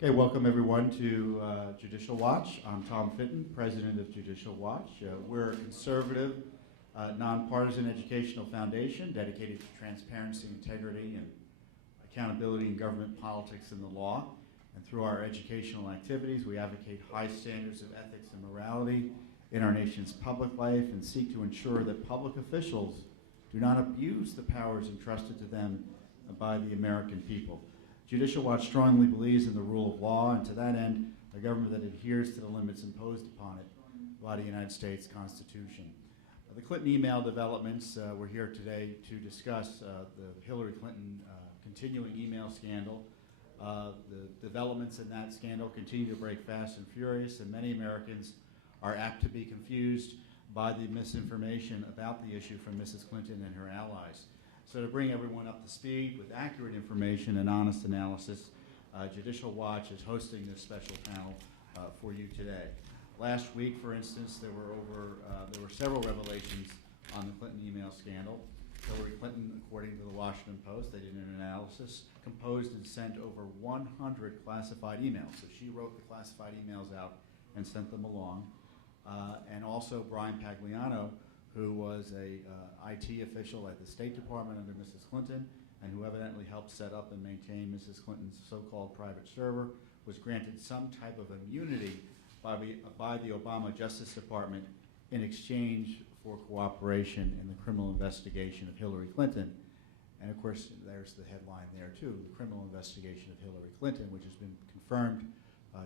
Okay, welcome everyone to Judicial Watch. I'm Tom Fitton, president of Judicial Watch. We're a conservative, nonpartisan educational foundation dedicated to transparency, integrity, and accountability in government, politics, and the law. And through our educational activities, we advocate high standards of ethics and morality in our nation's public life and seek to ensure that public officials do not abuse the powers entrusted to them by the American people. Judicial Watch strongly believes in the rule of law, and to that end, a government that adheres to the limits imposed upon it by the United States Constitution. The Clinton email developments, we're here today to discuss the Hillary Clinton continuing email scandal. The developments in that scandal continue to break fast and furious, and many Americans are apt to be confused by the misinformation about the issue from Mrs. Clinton and her allies. So to bring everyone up to speed with accurate information and honest analysis, Judicial Watch is hosting this special panel for you today. Last week, for instance, there were several revelations on the Clinton email scandal. Hillary Clinton, according to the Washington Post, they did an analysis, composed and sent over 100 classified emails. So she wrote the classified emails out and sent them along. And also Brian Pagliano, who was a IT official at the State Department under Mrs. Clinton, and who evidently helped set up and maintain Mrs. Clinton's so-called private server, was granted some type of immunity by the Obama Justice Department in exchange for cooperation in the criminal investigation of Hillary Clinton. And of course, there's the headline there too, the criminal investigation of Hillary Clinton, which has been confirmed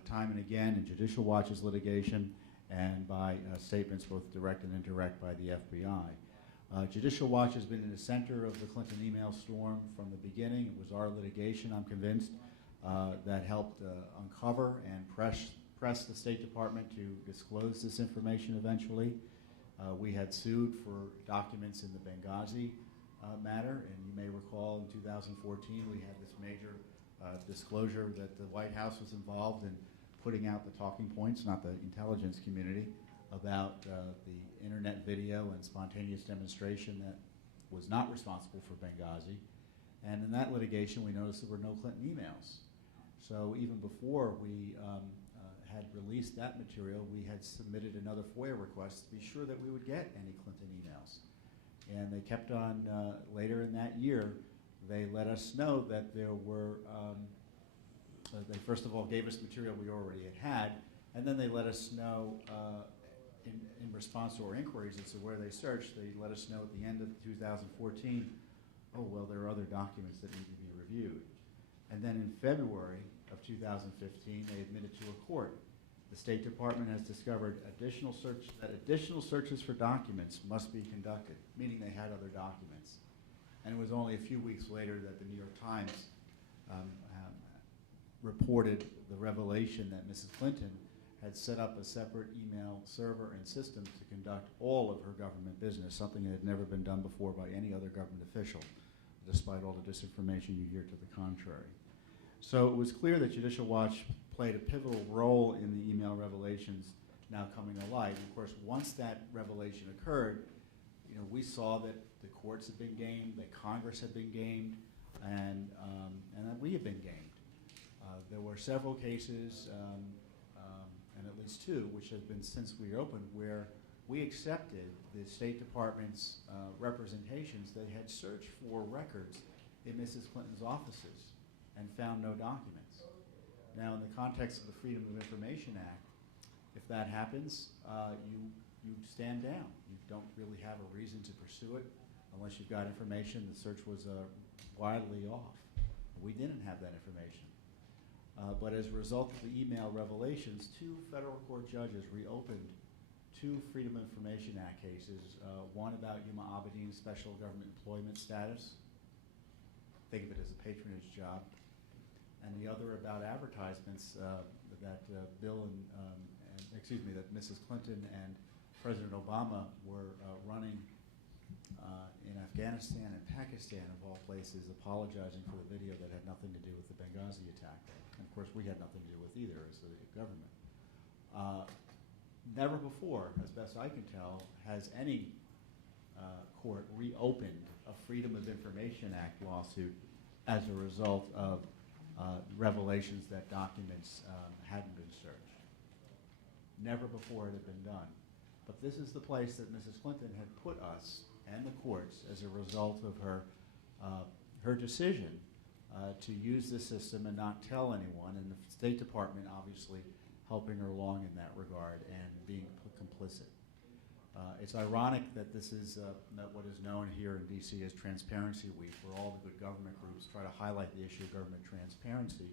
time and again in Judicial Watch's litigation and by statements both direct and indirect by the FBI. Judicial Watch has been in the center of the Clinton email storm from the beginning. It was our litigation, I'm convinced, that helped uncover and press the State Department to disclose this information eventually. We had sued for documents in the Benghazi matter, and you may recall in 2014 we had this major disclosure that the White House was involved in putting out the talking points, not the intelligence community, about the internet video and spontaneous demonstration that was not responsible for Benghazi. And in that litigation, we noticed there were no Clinton emails. So even before we had released that material, we had submitted another FOIA request to be sure that we would get any Clinton emails. And they kept on, later in that year, they let us know that there were they first of all gave us material we already had, and then they let us know in response to our inquiries as to where they searched, they let us know at the end of 2014, oh, well, there are other documents that need to be reviewed. And then in February of 2015, they admitted to a court. The State Department has discovered additional searches for documents must be conducted, meaning they had other documents. And it was only a few weeks later that the New York Times reported the revelation that Mrs. Clinton had set up a separate email server and system to conduct all of her government business, something that had never been done before by any other government official, despite all the disinformation you hear to the contrary. So it was clear that Judicial Watch played a pivotal role in the email revelations now coming to light. And of course, once that revelation occurred, we saw that the courts had been gamed, that Congress had been gamed, and that we had been gamed. There were several cases, and at least two, which have been since we opened, where we accepted the State Department's representations. They had searched for records in Mrs. Clinton's offices and found no documents. Now, in the context of the Freedom of Information Act, if that happens, you stand down. You don't really have a reason to pursue it unless you've got information. The search was wildly off. We didn't have that information. But as a result of the email revelations, two federal court judges reopened two Freedom of Information Act cases, one about Huma Abedin's special government employment status, think of it as a patronage job, and the other about advertisements that that Mrs. Clinton and President Obama were running in Afghanistan and Pakistan, of all places, apologizing for the video that had nothing to do with the Benghazi attack. And of course, we had nothing to do with either as the government. Never before, as best I can tell, has any court reopened a Freedom of Information Act lawsuit as a result of revelations that documents hadn't been searched. Never before had it been done. But this is the place that Mrs. Clinton had put us and the courts as a result of her decision to use this system and not tell anyone, and the State Department obviously helping her along in that regard and being complicit. It's ironic that this is what is known here in D.C. as Transparency Week, where all the good government groups try to highlight the issue of government transparency,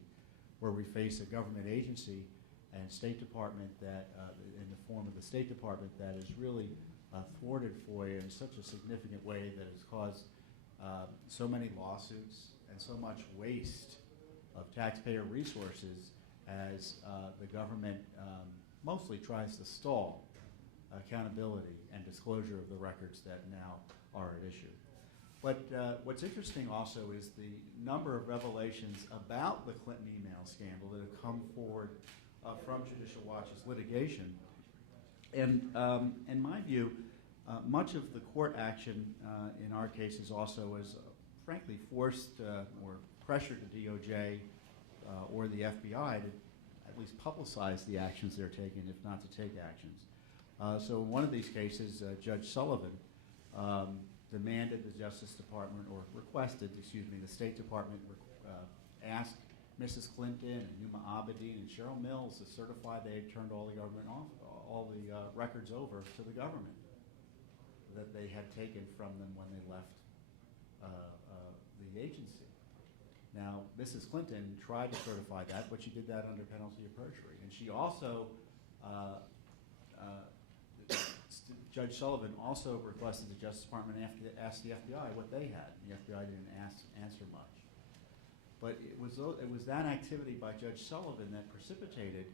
where we face a government agency and State Department that, in the form of the State Department, that has really thwarted FOIA in such a significant way that has caused so many lawsuits and so much waste of taxpayer resources as the government mostly tries to stall accountability and disclosure of the records that now are at issue. But what's interesting also is the number of revelations about the Clinton email scandal that have come forward from Judicial Watch's litigation. And in my view, much of the court action in our cases also has frankly forced or pressured the DOJ or the FBI to at least publicize the actions they're taking, if not to take actions. So in one of these cases, Judge Sullivan demanded the Justice Department, or requested, excuse me, the State Department asked Mrs. Clinton and Numa Abedin and Cheryl Mills to certify they had turned all the government all the records over to the government that they had taken from them when they left the agency. Now, Mrs. Clinton tried to certify that, but she did that under penalty of perjury. And she also, Judge Sullivan also requested the Justice Department ask the FBI what they had. The FBI didn't answer much. But it was that activity by Judge Sullivan that precipitated,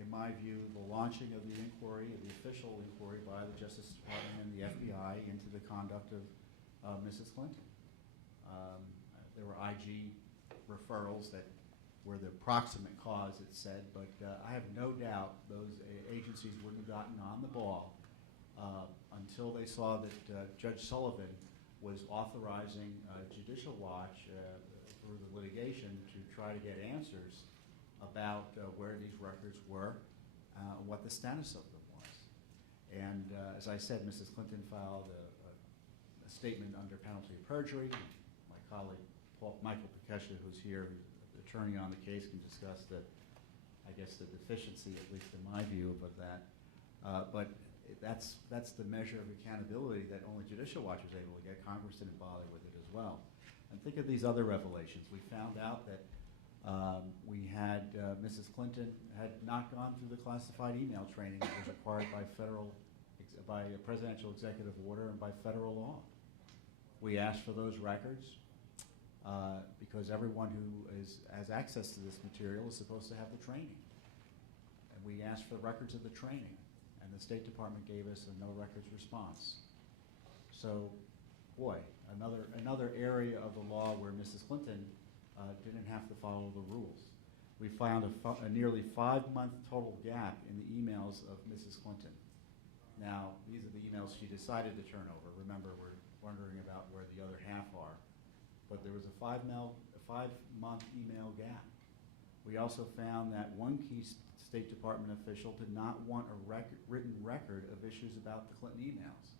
in my view, the launching of the inquiry, of the official inquiry by the Justice Department and the FBI into the conduct of Mrs. Clinton. There were IG referrals that were the proximate cause, it said, but I have no doubt those agencies wouldn't have gotten on the ball until they saw that Judge Sullivan was authorizing Judicial Watch through the litigation to try to get answers about where these records were, what the status of them was. And as I said, Mrs. Clinton filed a statement under penalty of perjury. My colleague, Michael Bekesha, who's here, who's the attorney on the case, can discuss the deficiency, at least in my view, of that. But that's the measure of accountability that only Judicial Watch was able to get. Congress didn't bother with it as well. And think of these other revelations. We found out that we had Mrs. Clinton had not gone through the classified email training that was required by a presidential executive order and by federal law. We asked for those records because everyone who has access to this material is supposed to have the training. And we asked for records of the training, and the State Department gave us a no records response. So, boy, another area of the law where Mrs. Clinton didn't have to follow the rules. We found a nearly 5-month total gap in the emails of Mrs. Clinton. Now, these are the emails she decided to turn over. Remember, we're wondering about where the other half are. But there was a 5-month email gap. We also found that one key State Department official did not want a written record of issues about the Clinton emails.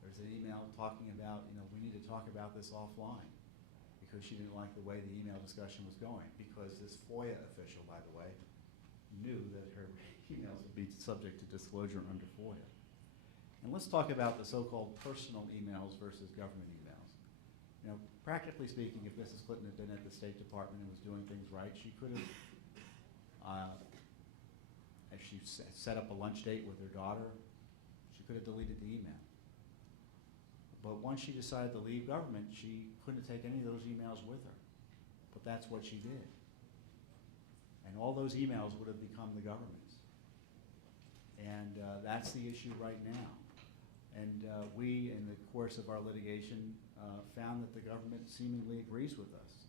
There's an email talking about, we need to talk about this offline, because she didn't like the way the email discussion was going, because this FOIA official, by the way, knew that her emails would be subject to disclosure under FOIA. And let's talk about the so-called personal emails versus government emails. Practically speaking, if Mrs. Clinton had been at the State Department and was doing things right, she could have, if she set up a lunch date with her daughter, she could have deleted the email. But once she decided to leave government, she couldn't take any of those emails with her. But that's what she did. And all those emails would have become the government's. And that's the issue right now. And we, in the course of our litigation, found that the government seemingly agrees with us.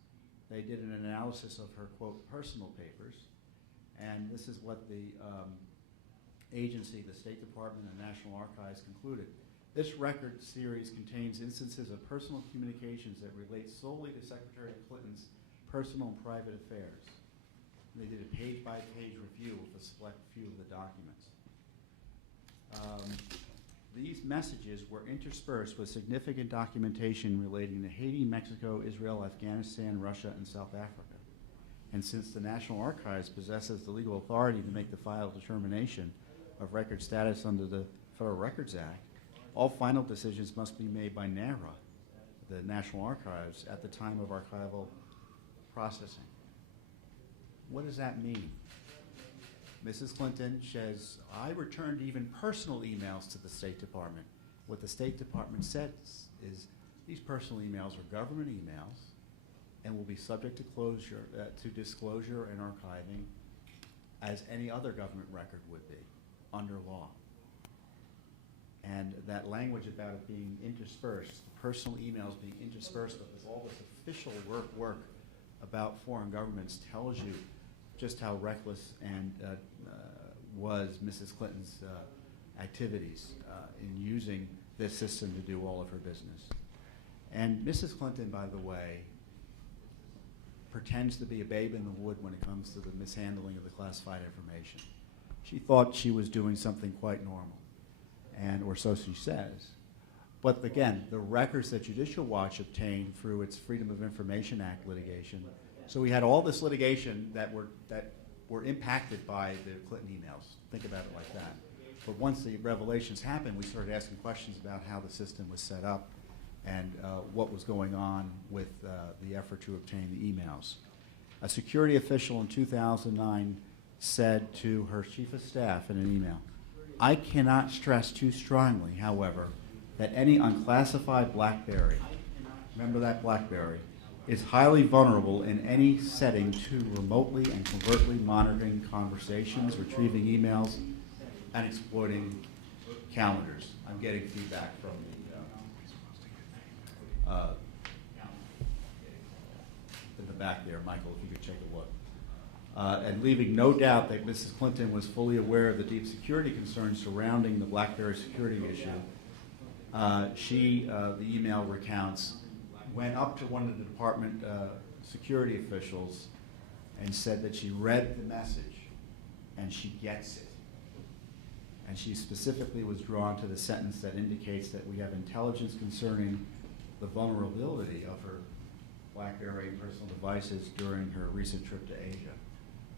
They did an analysis of her, quote, personal papers, and this is what the agency, the State Department and National Archives, concluded. This record series contains instances of personal communications that relate solely to Secretary Clinton's personal and private affairs. And they did a page-by-page review of a select few of the documents. These messages were interspersed with significant documentation relating to Haiti, Mexico, Israel, Afghanistan, Russia, and South Africa. And since the National Archives possesses the legal authority to make the final determination of record status under the Federal Records Act, all final decisions must be made by NARA, the National Archives, at the time of archival processing. What does that mean? Mrs. Clinton says, I returned even personal emails to the State Department. What the State Department says is these personal emails are government emails and will be subject to disclosure and archiving as any other government record would be under law. And that language about it being interspersed, personal emails being interspersed with all this official work about foreign governments tells you just how reckless and was Mrs. Clinton's activities in using this system to do all of her business. And Mrs. Clinton, by the way, pretends to be a babe in the wood when it comes to the mishandling of the classified information. She thought she was doing something quite normal, or so she says. But again, the records that Judicial Watch obtained through its Freedom of Information Act litigation, so we had all this litigation that were impacted by the Clinton emails. Think about it like that. But once the revelations happened, we started asking questions about how the system was set up and what was going on with the effort to obtain the emails. A security official in 2009 said to her chief of staff in an email, I cannot stress too strongly, however, that any unclassified BlackBerry, remember that BlackBerry, is highly vulnerable in any setting to remotely and covertly monitoring conversations, retrieving emails, and exploiting calendars. I'm getting feedback from in the back there, Michael, if you could take a look. And leaving no doubt that Mrs. Clinton was fully aware of the deep security concerns surrounding the BlackBerry security issue. The email recounts, went up to one of the department security officials and said that she read the message and she gets it. And she specifically was drawn to the sentence that indicates that we have intelligence concerning the vulnerability of her BlackBerry and personal devices during her recent trip to Asia.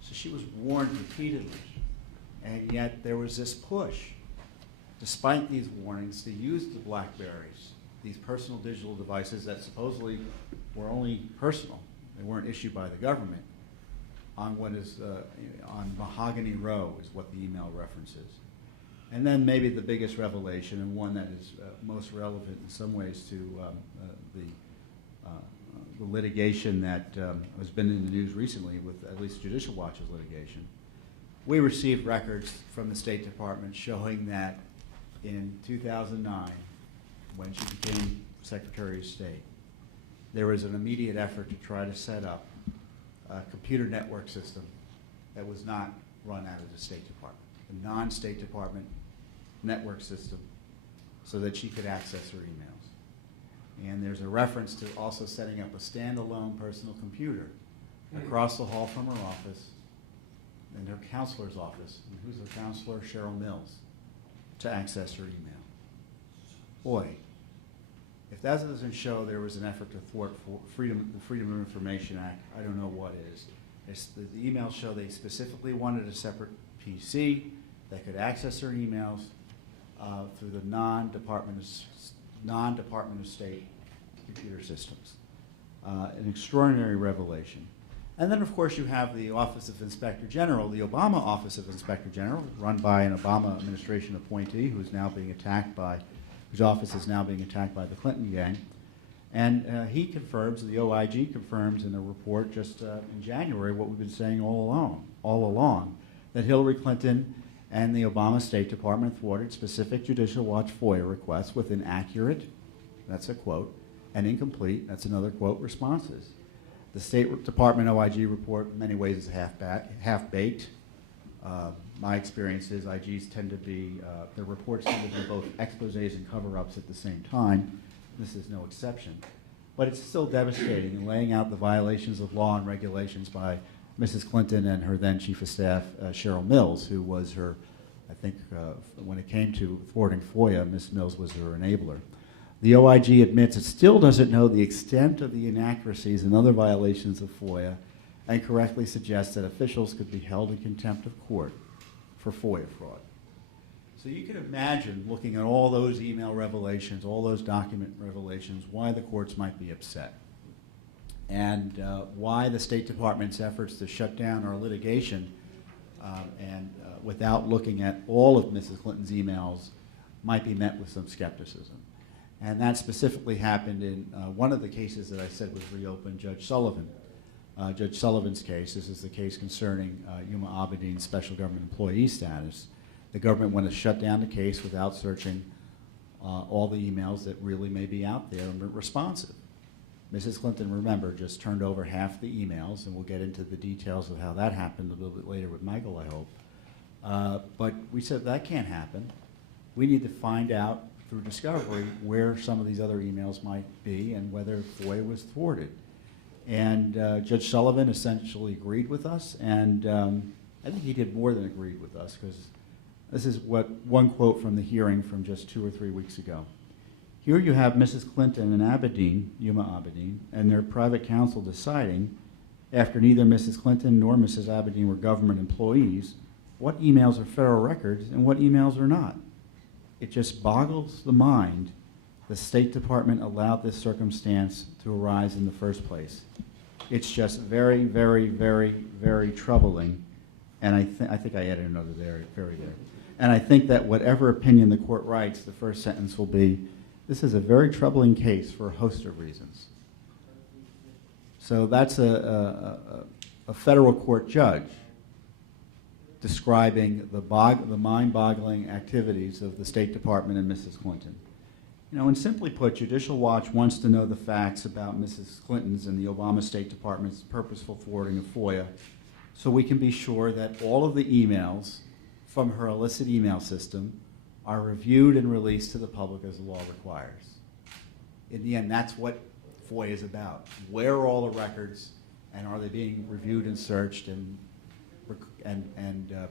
So she was warned repeatedly, and yet there was this push, despite these warnings, to use the BlackBerries, these personal digital devices that supposedly were only personal, they weren't issued by the government, on what is on Mahogany Row is what the email references. And then maybe the biggest revelation, and one that is most relevant in some ways to the litigation that has been in the news recently, with at least Judicial Watch's litigation. We received records from the State Department showing that in 2009, when she became Secretary of State, there was an immediate effort to try to set up a computer network system that was not run out of the State Department, a non-State Department network system, so that she could access her emails. And there's a reference to also setting up a standalone personal computer across the hall from her office and her counselor's office. And who's her counselor? Cheryl Mills, to access her email. Boy, if that doesn't show there was an effort to thwart the Freedom of Information Act, I don't know what is. The emails show they specifically wanted a separate PC that could access her emails through the non-Department of State computer systems. An extraordinary revelation. And then, of course, you have the Office of Inspector General, the Obama Office of Inspector General, run by an Obama administration appointee whose office is now being attacked by the Clinton gang. And he confirms, the OIG confirms in a report just in January what we've been saying all along, that Hillary Clinton and the Obama State Department thwarted specific Judicial Watch FOIA requests with inaccurate, that's a quote, and incomplete, that's another quote, responses. The State Department OIG report in many ways is half-baked. My experience is IGs tend to be, their reports tend to be both exposés and cover-ups at the same time. This is no exception. but it's still devastating in laying out the violations of law and regulations by Mrs. Clinton and her then Chief of Staff, Cheryl Mills, who was her, I think, when it came to thwarting FOIA, Ms. Mills was her enabler. The OIG admits it still doesn't know the extent of the inaccuracies and other violations of FOIA, and correctly suggests that officials could be held in contempt of court for FOIA fraud. So you can imagine, looking at all those email revelations, all those document revelations, why the courts might be upset, and why the State Department's efforts to shut down our litigation without looking at all of Mrs. Clinton's emails might be met with some skepticism. And that specifically happened in one of the cases that I said was reopened, Judge Sullivan. Judge Sullivan's case, this is the case concerning Yuma Abedin's special government employee status. The government wanted to shut down the case without searching all the emails that really may be out there and responsive. Mrs. Clinton, remember, just turned over half the emails, and we'll get into the details of how that happened a little bit later with Michael, I hope. But we said that can't happen. We need to find out through discovery where some of these other emails might be and whether FOIA was thwarted. And Judge Sullivan essentially agreed with us, and I think he did more than agreed with us, because this is one quote from the hearing from just 2 or 3 weeks ago. Here you have Mrs. Clinton and Abedin, Yuma Abedin, and their private counsel deciding, after neither Mrs. Clinton nor Mrs. Abedin were government employees, what emails are federal records and what emails are not. It just boggles the mind the State Department allowed this circumstance to arise in the first place. It's just very, very, very, very troubling, and I think I added another very there. And I think that whatever opinion the court writes, the first sentence will be, this is a very troubling case for a host of reasons. So that's a federal court judge describing the mind-boggling activities of the State Department and Mrs. Clinton. You know, and simply put, Judicial Watch wants to know the facts about Mrs. Clinton's and the Obama State Department's purposeful thwarting of FOIA, so we can be sure that all of the emails from her illicit email system are reviewed and released to the public as the law requires. In the end, that's what FOIA is about. Where are all the records, and are they being reviewed and searched and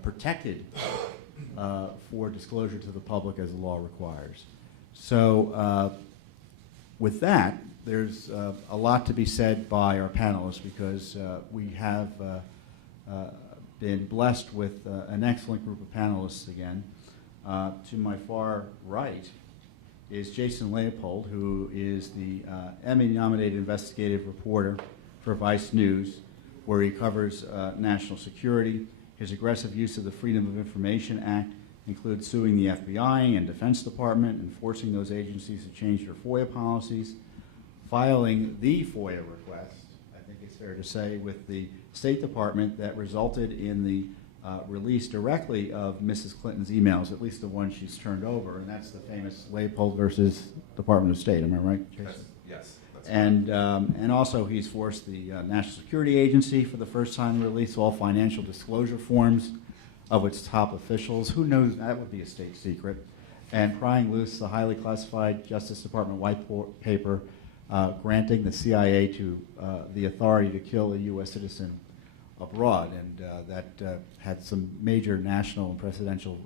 protected for disclosure to the public as the law requires? So with that, there's a lot to be said by our panelists, because we have been blessed with an excellent group of panelists again. To my far right is Jason Leopold, who is the Emmy-nominated investigative reporter for Vice News, where he covers national security. His aggressive use of the Freedom of Information Act includes suing the FBI and Defense Department and forcing those agencies to change their FOIA policies, filing the FOIA request, I think it's fair to say, with the State Department that resulted in the release directly of Mrs. Clinton's emails, at least the one she's turned over, and that's the famous Leopold versus Department of State. Am I right, Jason? Yes. That's and also he's forced the National Security Agency for the first time to release all financial disclosure forms of its top officials. Who knows? That would be a state secret. And prying loose the highly classified Justice Department white paper granting the CIA the authority to kill a U.S. citizen abroad, and that had some major national and presidential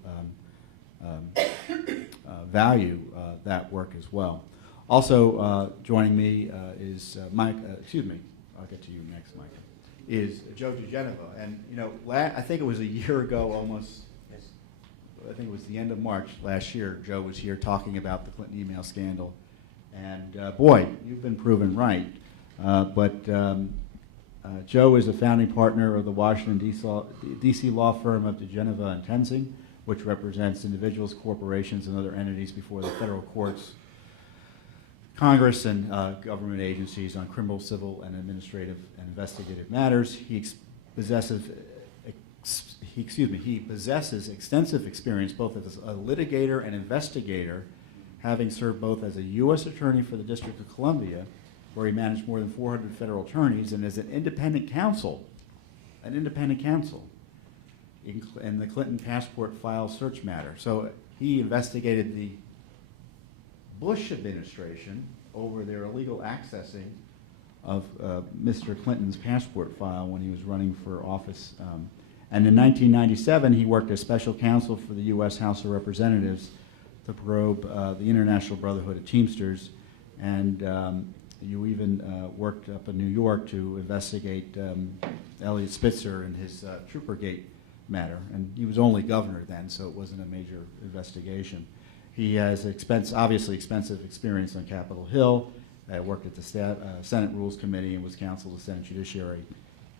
value, that work as well. Also joining me is Mike. Excuse me, I'll get to you next, Mike. Is Joe diGenova, and you know, I think it was a year ago almost. Yes. I think it was the end of March last year. Joe was here talking about the Clinton email scandal, and boy, you've been proven right. Joe is a founding partner of the Washington, D.C. law firm of diGenova and Toensing, which represents individuals, corporations, and other entities before the federal courts, Congress, and government agencies on criminal, civil, and administrative and investigative matters. He possesses extensive experience both as a litigator and investigator, having served both as a U.S. attorney for the District of Columbia, where he managed more than 400 federal attorneys, and as an independent counsel in the Clinton passport file search matter. So he investigated the Bush administration over their illegal accessing of Mr. Clinton's passport file when he was running for office. And in 1997, he worked as special counsel for the U.S. House of Representatives to probe the International Brotherhood of Teamsters. And you even worked up in New York to investigate Elliot Spitzer and his Troopergate matter. And he was only governor then, so it wasn't a major investigation. He has obviously expensive experience on Capitol Hill. Worked at the Senate Rules Committee and was counsel to the Senate Judiciary,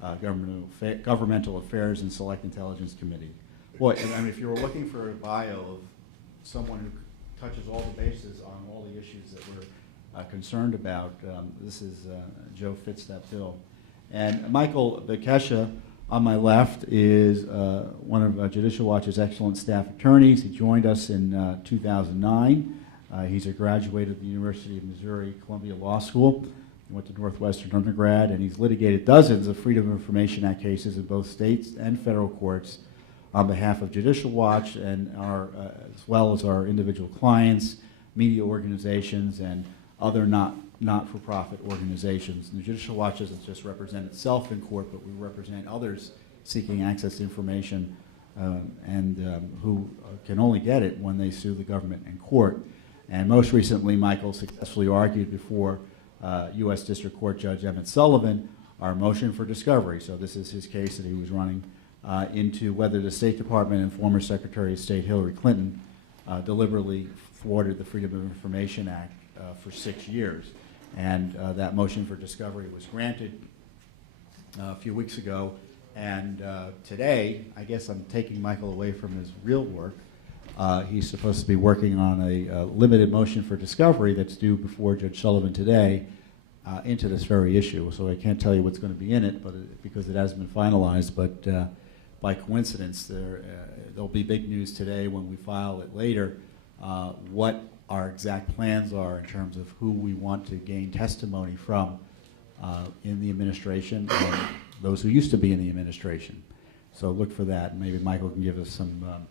Governmental Affairs and Select Intelligence Committee. Boy, I mean, if you were looking for a bio of someone who touches all the bases on all the issues that we're concerned about, this is Joe fits that bill. And Michael Bekesha, on my left, is one of Judicial Watch's excellent staff attorneys. He joined us in 2009. He's a graduate of the University of Missouri Columbia Law School. He went to Northwestern undergrad, and he's litigated dozens of Freedom of Information Act cases in both states and federal courts on behalf of Judicial Watch and as well as our individual clients, media organizations, and other not-for-profit organizations. And the Judicial Watch doesn't just represent itself in court, but we represent others seeking access to information and who can only get it when they sue the government in court. And most recently, Michael successfully argued before U.S. District Court Judge Emmett Sullivan our motion for discovery. So this is his case that he was running into whether the State Department and former Secretary of State Hillary Clinton deliberately thwarted the Freedom of Information Act for 6 years. And that motion for discovery was granted a few weeks ago. And today, I guess I'm taking Michael away from his real work. He's supposed to be working on a limited motion for discovery that's due before Judge Sullivan today into this very issue. So I can't tell you what's going to be in it, because it hasn't been finalized. But by coincidence, there'll be big news today when we file it later, what our exact plans are in terms of who we want to gain testimony from in the administration and those who used to be in the administration. So look for that, and maybe Michael can give us some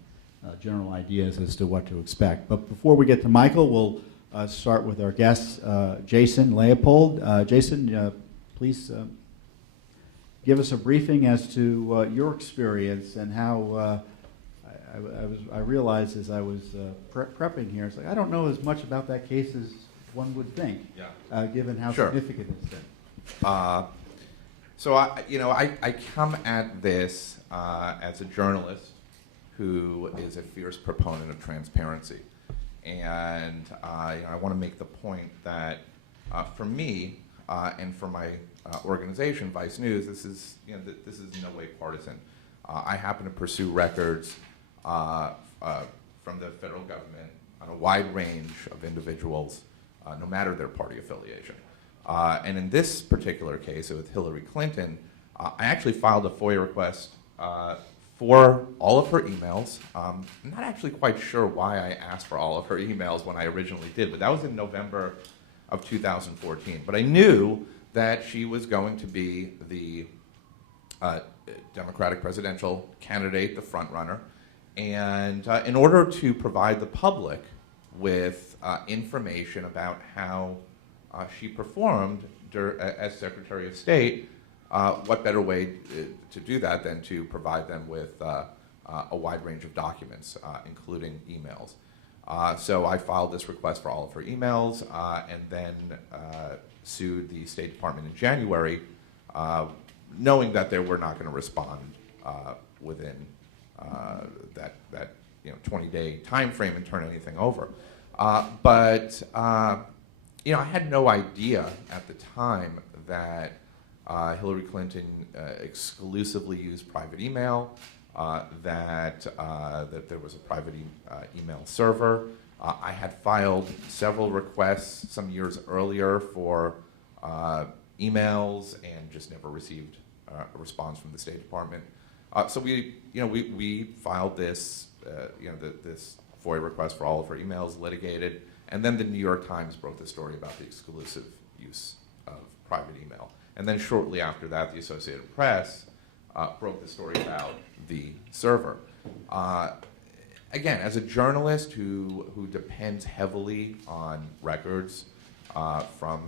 general ideas as to what to expect. But before we get to Michael, we'll start with our guest, Jason Leopold. Jason, please give us a briefing as to your experience and how I realized as I was prepping here, it's like I don't know as much about that case as one would think, given how significant it's been. So I come at this as a journalist who is a fierce proponent of transparency. And I want to make the point that for me and for my organization, Vice News, this is in no way partisan. I happen to pursue records from the federal government on a wide range of individuals, no matter their party affiliation. And in this particular case with Hillary Clinton, I actually filed a FOIA request for all of her emails. I'm not actually quite sure why I asked for all of her emails when I originally did, but that was in November of 2014. But I knew that she was going to be the Democratic presidential candidate, the front runner. And in order to provide the public with information about how she performed as Secretary of State, what better way to do that than to provide them with a wide range of documents, including emails. So I filed this request for all of her emails and then sued the State Department in January, knowing that they were not going to respond within that 20-day time frame and turn anything over. But I had no idea at the time that Hillary Clinton exclusively used private email, that there was a private email server. I had filed several requests some years earlier for emails and just never received a response from the State Department. So we filed this this FOIA request for all of her emails, litigated, and then the New York Times broke the story about the exclusive use of private email. And then shortly after that, the Associated Press broke the story about the server. again, as a journalist who depends heavily on records from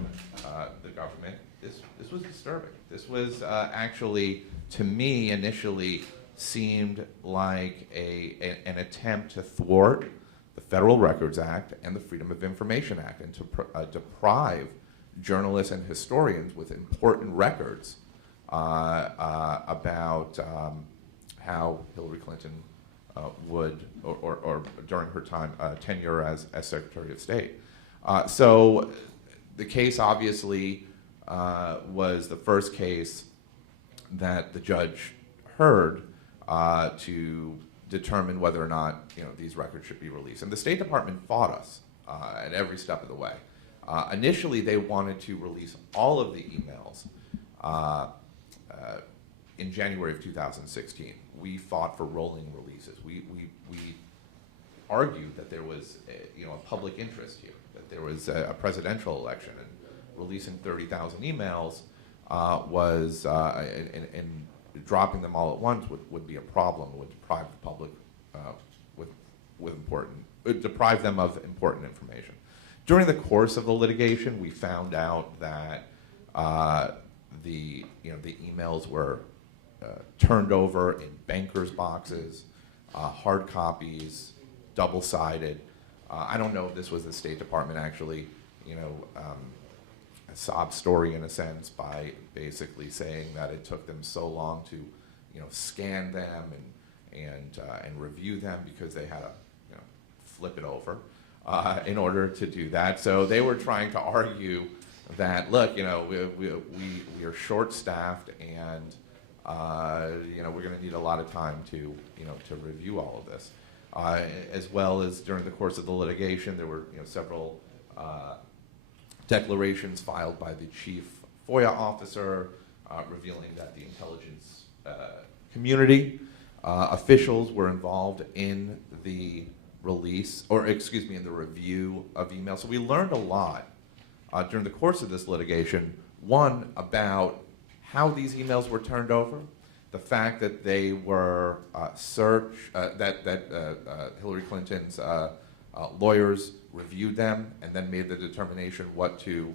the government, this was disturbing. This was actually, to me, initially seemed like an attempt to thwart the Federal Records Act and the Freedom of Information Act, and to deprive journalists and historians with important records about how Hillary Clinton would, or during her tenure as Secretary of State. So the case obviously was the first case that the judge heard to determine whether or not these records should be released. And the State Department fought us at every step of the way. Initially, they wanted to release all of the emails in January of 2016. We fought for rolling releases. We argued that there was a public interest here, that there was a presidential election, and releasing 30,000 emails was, and dropping them all at once would be a problem. It would deprive the public deprive them of important information. During the course of the litigation, we found out that the emails were turned over in bankers' boxes, hard copies, double-sided. I don't know if this was the State Department actually, a sob story in a sense by basically saying that it took them so long to, scan them and review them because they had to, flip it over in order to do that. So they were trying to argue that, look, we are short-staffed and we're going to need a lot of time to review all of this. As well as during the course of the litigation, there were several declarations filed by the chief FOIA officer revealing that the intelligence community officials were involved in the release, or excuse me, in the review of emails. So we learned a lot during the course of this litigation. One, about how these emails were turned over, the fact that they were that Hillary Clinton's lawyers reviewed them and then made the determination what to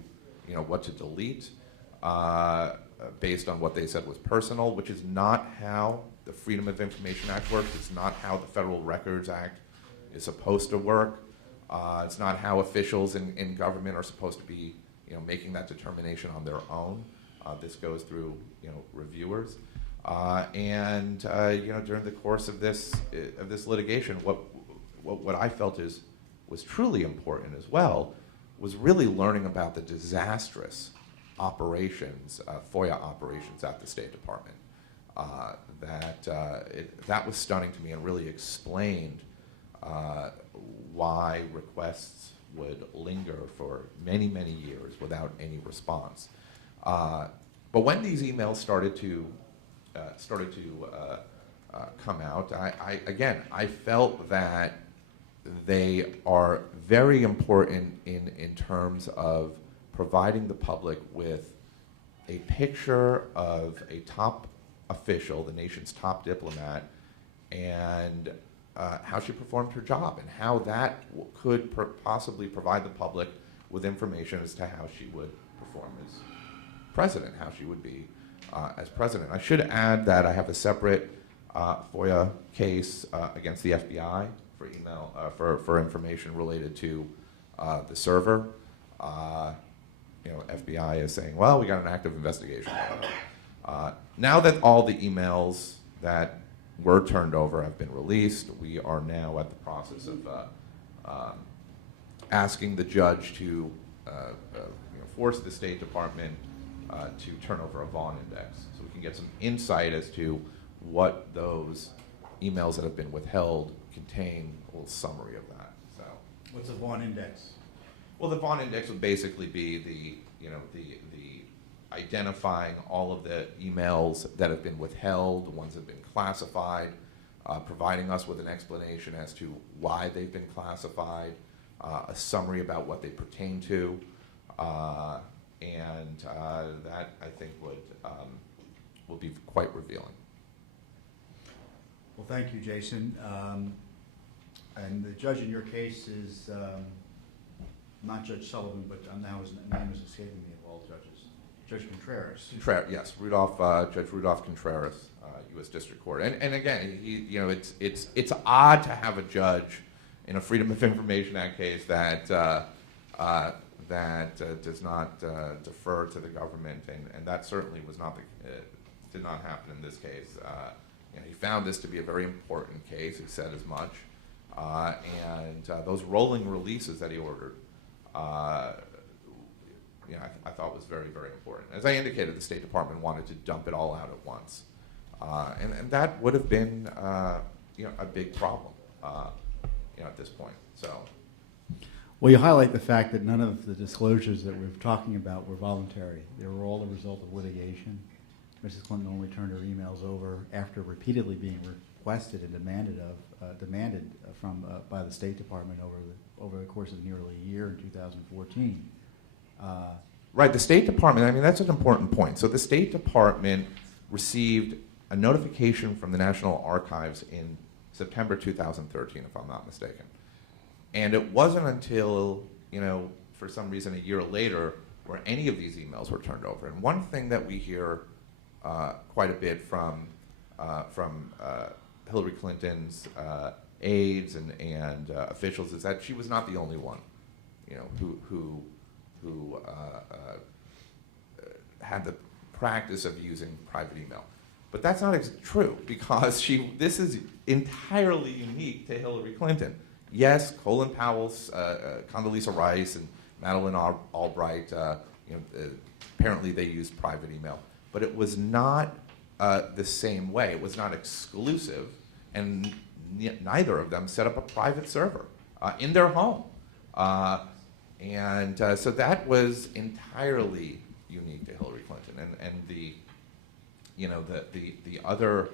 delete based on what they said was personal, which is not how the Freedom of Information Act works. It's not how the Federal Records Act is supposed to work. It's not how officials in government are supposed to be making that determination on their own. This goes through reviewers. And during the course of this litigation, what I felt was truly important as well was really learning about the disastrous operations, FOIA operations at the State Department. That was stunning to me and really explained why requests would linger for many, many years without any response. But when these emails started to come out, I felt that they are very important in terms of providing the public with a picture of a top official, the nation's top diplomat, and how she performed her job, and how that could possibly provide the public with information as to how she would perform as president, how she would be as president. I should add that I have a separate FOIA case against the FBI for email for information related to the server. FBI is saying, well, we got an active investigation. Now that all the emails that were turned over have been released, we are now at the process of asking the judge to force the State Department to turn over a Vaughn index, so we can get some insight as to what those emails that have been withheld contain, a little summary of that. So, what's a Vaughn index? Well, the Vaughn index would basically be the identifying all of the emails that have been withheld, the ones that have been classified, providing us with an explanation as to why they've been classified, a summary about what they pertain to, and that I think will be quite revealing. Well, thank you, Jason. And the judge in your case is not Judge Sullivan, but now his name is escaping me of all judges. Judge Contreras. Yes, Judge Rudolph Contreras, U.S. District Court. And again, it's odd to have a judge in a Freedom of Information Act case that does not defer to the government, and that certainly was not did not happen in this case. He found this to be a very important case. He said as much, and those rolling releases that he ordered, I thought was very, very important. As I indicated, the State Department wanted to dump it all out at once, and that would have been a big problem at this point. So. Well, you highlight the fact that none of the disclosures that we're talking about were voluntary. They were all the result of litigation. Mrs. Clinton only turned her emails over after repeatedly being requested and demanded from by the State Department over the course of nearly a year in 2014. Right, the State Department, I mean, that's an important point. So the State Department received a notification from the National Archives in September 2013, if I'm not mistaken. And it wasn't until, for some reason a year later, where any of these emails were turned over. And one thing that we hear quite a bit from Hillary Clinton's aides and officials is that she was not the only one, who had the practice of using private email. But that's not true, because this is entirely unique to Hillary Clinton. Yes, Colin Powell, Condoleezza Rice, and Madeleine Albright, apparently they used private email. But it was not the same way. It was not exclusive, and neither of them set up a private server in their home. So that was entirely unique to Hillary Clinton. And the other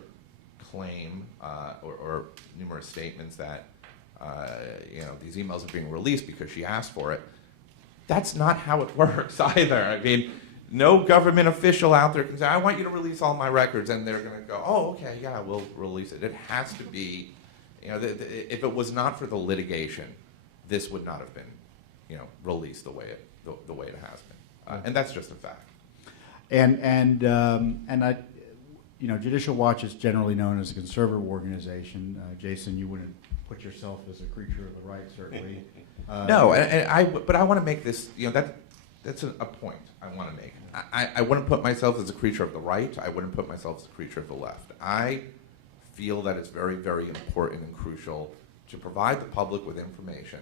claim or numerous statements that these emails are being released because she asked for it, that's not how it works either. I mean, no government official out there can say, I want you to release all my records, and they're going to go, oh, okay, yeah, we'll release it. It has to be, if it was not for the litigation, this would not have been, released the way it has been. And that's just a fact. And Judicial Watch is generally known as a conservative organization. Jason, you wouldn't put yourself as a creature of the right, certainly. No, but I want to make this, that's a point I want to make. I wouldn't put myself as a creature of the right. I wouldn't put myself as a creature of the left. I feel that it's very, very important and crucial to provide the public with information,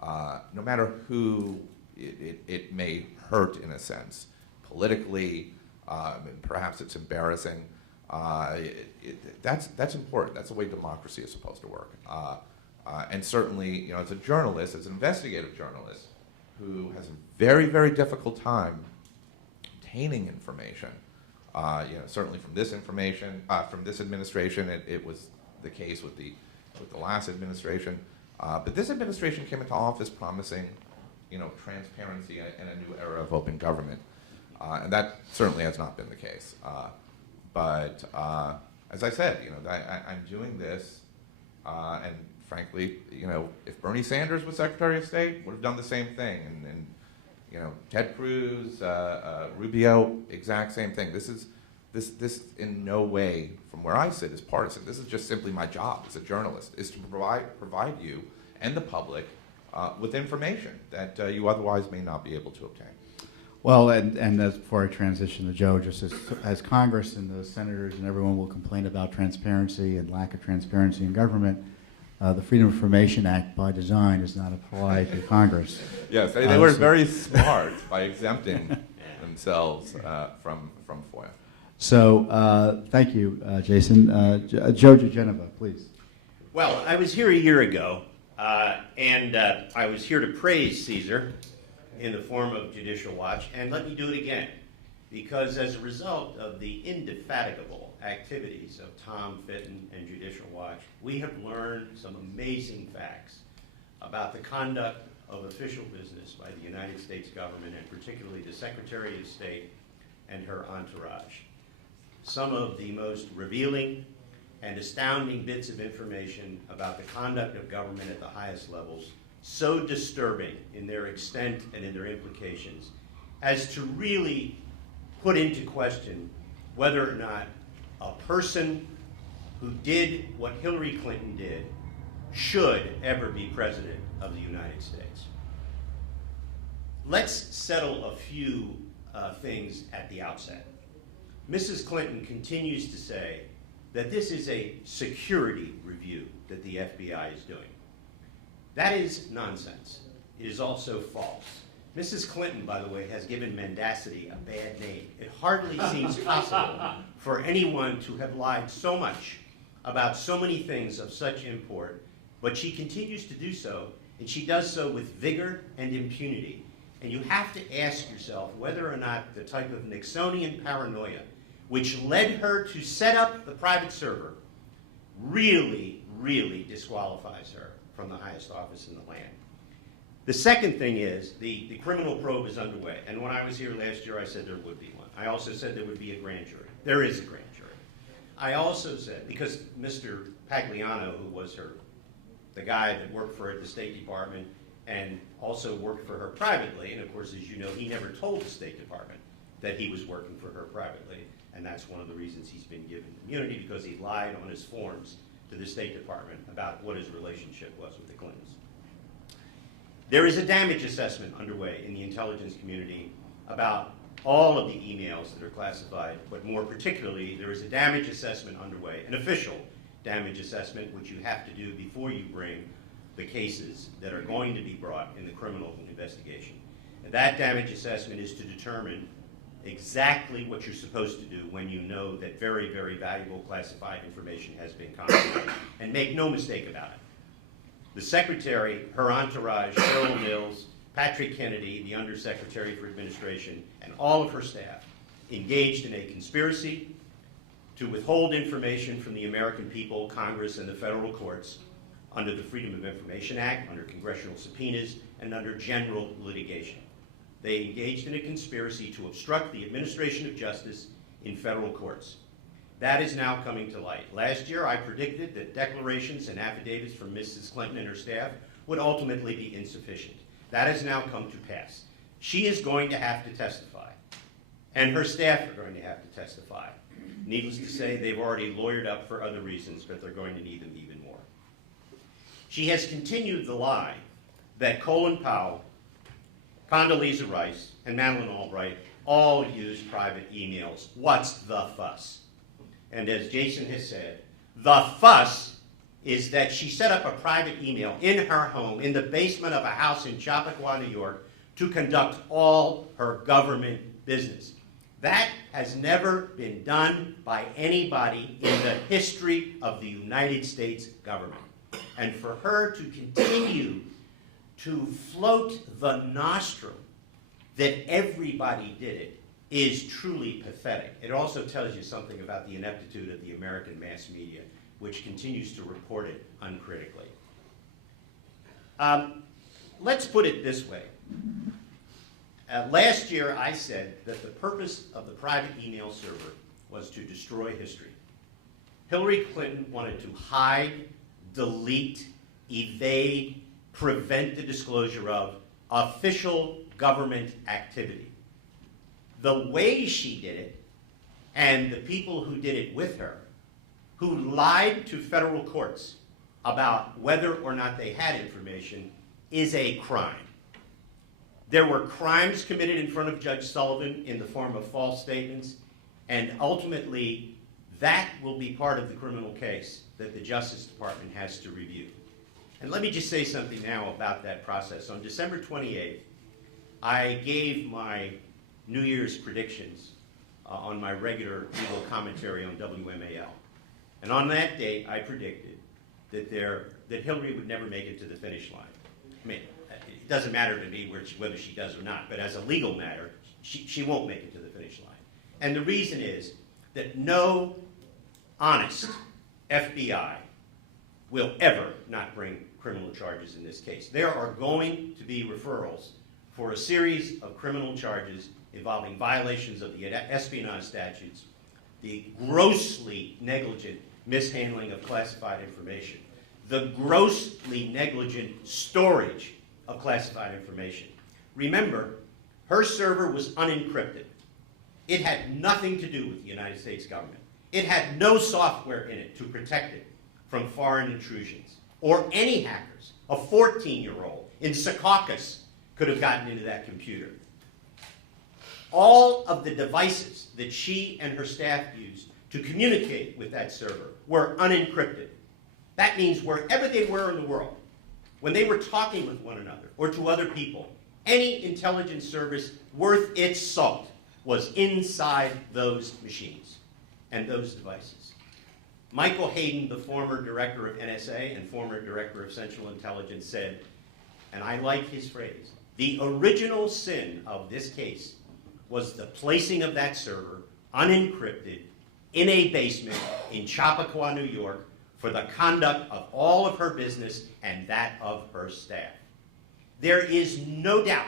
no matter who it may hurt in a sense, politically, and perhaps it's embarrassing. That's important. That's the way democracy is supposed to work. And certainly, as a journalist, as an investigative journalist, who has a very, very difficult time obtaining information, certainly from this administration, it was the case with the last administration. But this administration came into office promising, transparency and a new era of open government. And that certainly has not been the case. But as I said, I'm doing this, and frankly, if Bernie Sanders was Secretary of State, would have done the same thing. And Ted Cruz, Rubio, exact same thing. This in no way, from where I sit, is partisan. This is just simply my job as a journalist, is to provide you and the public with information that you otherwise may not be able to obtain. Well, and as before I transition to Joe, just as Congress and the senators and everyone will complain about transparency and lack of transparency in government, the Freedom of Information Act, by design, does not apply to Congress. Yes, they were very smart by exempting themselves from FOIA. So, thank you, Jason. Joe diGenova, please. Well, I was here a year ago, and I was here to praise Caesar in the form of Judicial Watch, and let me do it again, because as a result of the indefatigable activities of Tom Fitton and Judicial Watch, we have learned some amazing facts about the conduct of official business by the United States government, and particularly the Secretary of State and her entourage. Some of the most revealing and astounding bits of information about the conduct of government at the highest levels, so disturbing in their extent and in their implications, as to really put into question whether or not a person who did what Hillary Clinton did should ever be president of the United States. Let's settle a few things at the outset. Mrs. Clinton continues to say that this is a security review that the FBI is doing. That is nonsense. It is also false. Mrs. Clinton, by the way, has given mendacity a bad name. It hardly seems possible for anyone to have lied so much about so many things of such import, but she continues to do so, and she does so with vigor and impunity. And you have to ask yourself whether or not the type of Nixonian paranoia which led her to set up the private server really, really disqualifies her from the highest office in the land. The second thing is the criminal probe is underway. And when I was here last year, I said there would be one. I also said there would be a grand jury. There is a grand jury. I also said, because Mr. Pagliano, who was the guy that worked for her at the State Department and also worked for her privately, and of course, as you know, he never told the State Department that he was working for her privately, and that's one of the reasons he's been given immunity, because he lied on his forms to the State Department about what his relationship was with the Clintons. There is a damage assessment underway in the intelligence community about all of the emails that are classified, but more particularly, there is a damage assessment underway, an official damage assessment, which you have to do before you bring the cases that are going to be brought in the criminal investigation. And that damage assessment is to determine exactly what you're supposed to do when you know that very, very valuable classified information has been compromised. And make no mistake about it. The secretary, her entourage, Cheryl Mills, Patrick Kennedy, the undersecretary for administration, and all of her staff engaged in a conspiracy to withhold information from the American people, Congress, and the federal courts under the Freedom of Information Act, under congressional subpoenas, and under general litigation. They engaged in a conspiracy to obstruct the administration of justice in federal courts. That is now coming to light. Last year, I predicted that declarations and affidavits from Mrs. Clinton and her staff would ultimately be insufficient. That has now come to pass. She is going to have to testify, and her staff are going to have to testify. Needless to say, they've already lawyered up for other reasons, but they're going to need them even more. She has continued the lie that Colin Powell, Condoleezza Rice, and Madeleine Albright all used private emails. What's the fuss? And as Jason has said, the fuss is that she set up a private email in her home, in the basement of a house in Chappaqua, New York, to conduct all her government business. That has never been done by anybody in the history of the United States government. And for her to continue to float the nostrum that everybody did it is truly pathetic. It also tells you something about the ineptitude of the American mass media, which continues to report it uncritically. Let's put it this way. Last year, I said that the purpose of the private email server was to destroy history. Hillary Clinton wanted to hide, delete, evade, prevent the disclosure of official government activity. The way she did it, and the people who did it with her, who lied to federal courts about whether or not they had information, is a crime. There were crimes committed in front of Judge Sullivan in the form of false statements, and ultimately that will be part of the criminal case that the Justice Department has to review. And let me just say something now about that process. On December 28th, I gave my New Year's predictions on my regular legal commentary on WMAL. And on that date, I predicted that Hillary would never make it to the finish line. I mean, it doesn't matter to me whether she does or not, but as a legal matter, she won't make it to the finish line. And the reason is that no honest FBI will ever not bring criminal charges in this case. There are going to be referrals for a series of criminal charges involving violations of the espionage statutes, the grossly negligent mishandling of classified information, the grossly negligent storage of classified information. Remember, her server was unencrypted. It had nothing to do with the United States government. It had no software in it to protect it from foreign intrusions or any hackers. A 14-year-old in Secaucus could have gotten into that computer. All of the devices that she and her staff used to communicate with that server were unencrypted. That means wherever they were in the world, when they were talking with one another or to other people, any intelligence service worth its salt was inside those machines and those devices. Michael Hayden, the former director of NSA and former director of Central Intelligence, said, and I like his phrase, the original sin of this case was the placing of that server unencrypted in a basement in Chappaqua, New York, for the conduct of all of her business and that of her staff. There is no doubt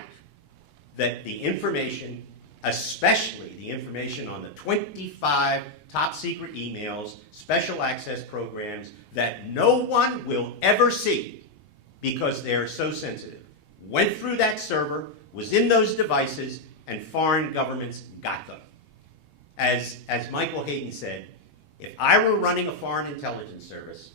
that the information, especially the information on the 25 top secret emails, special access programs that no one will ever see because they are so sensitive, went through that server, was in those devices, and foreign governments got them. As Michael Hayden said, if I were running a foreign intelligence service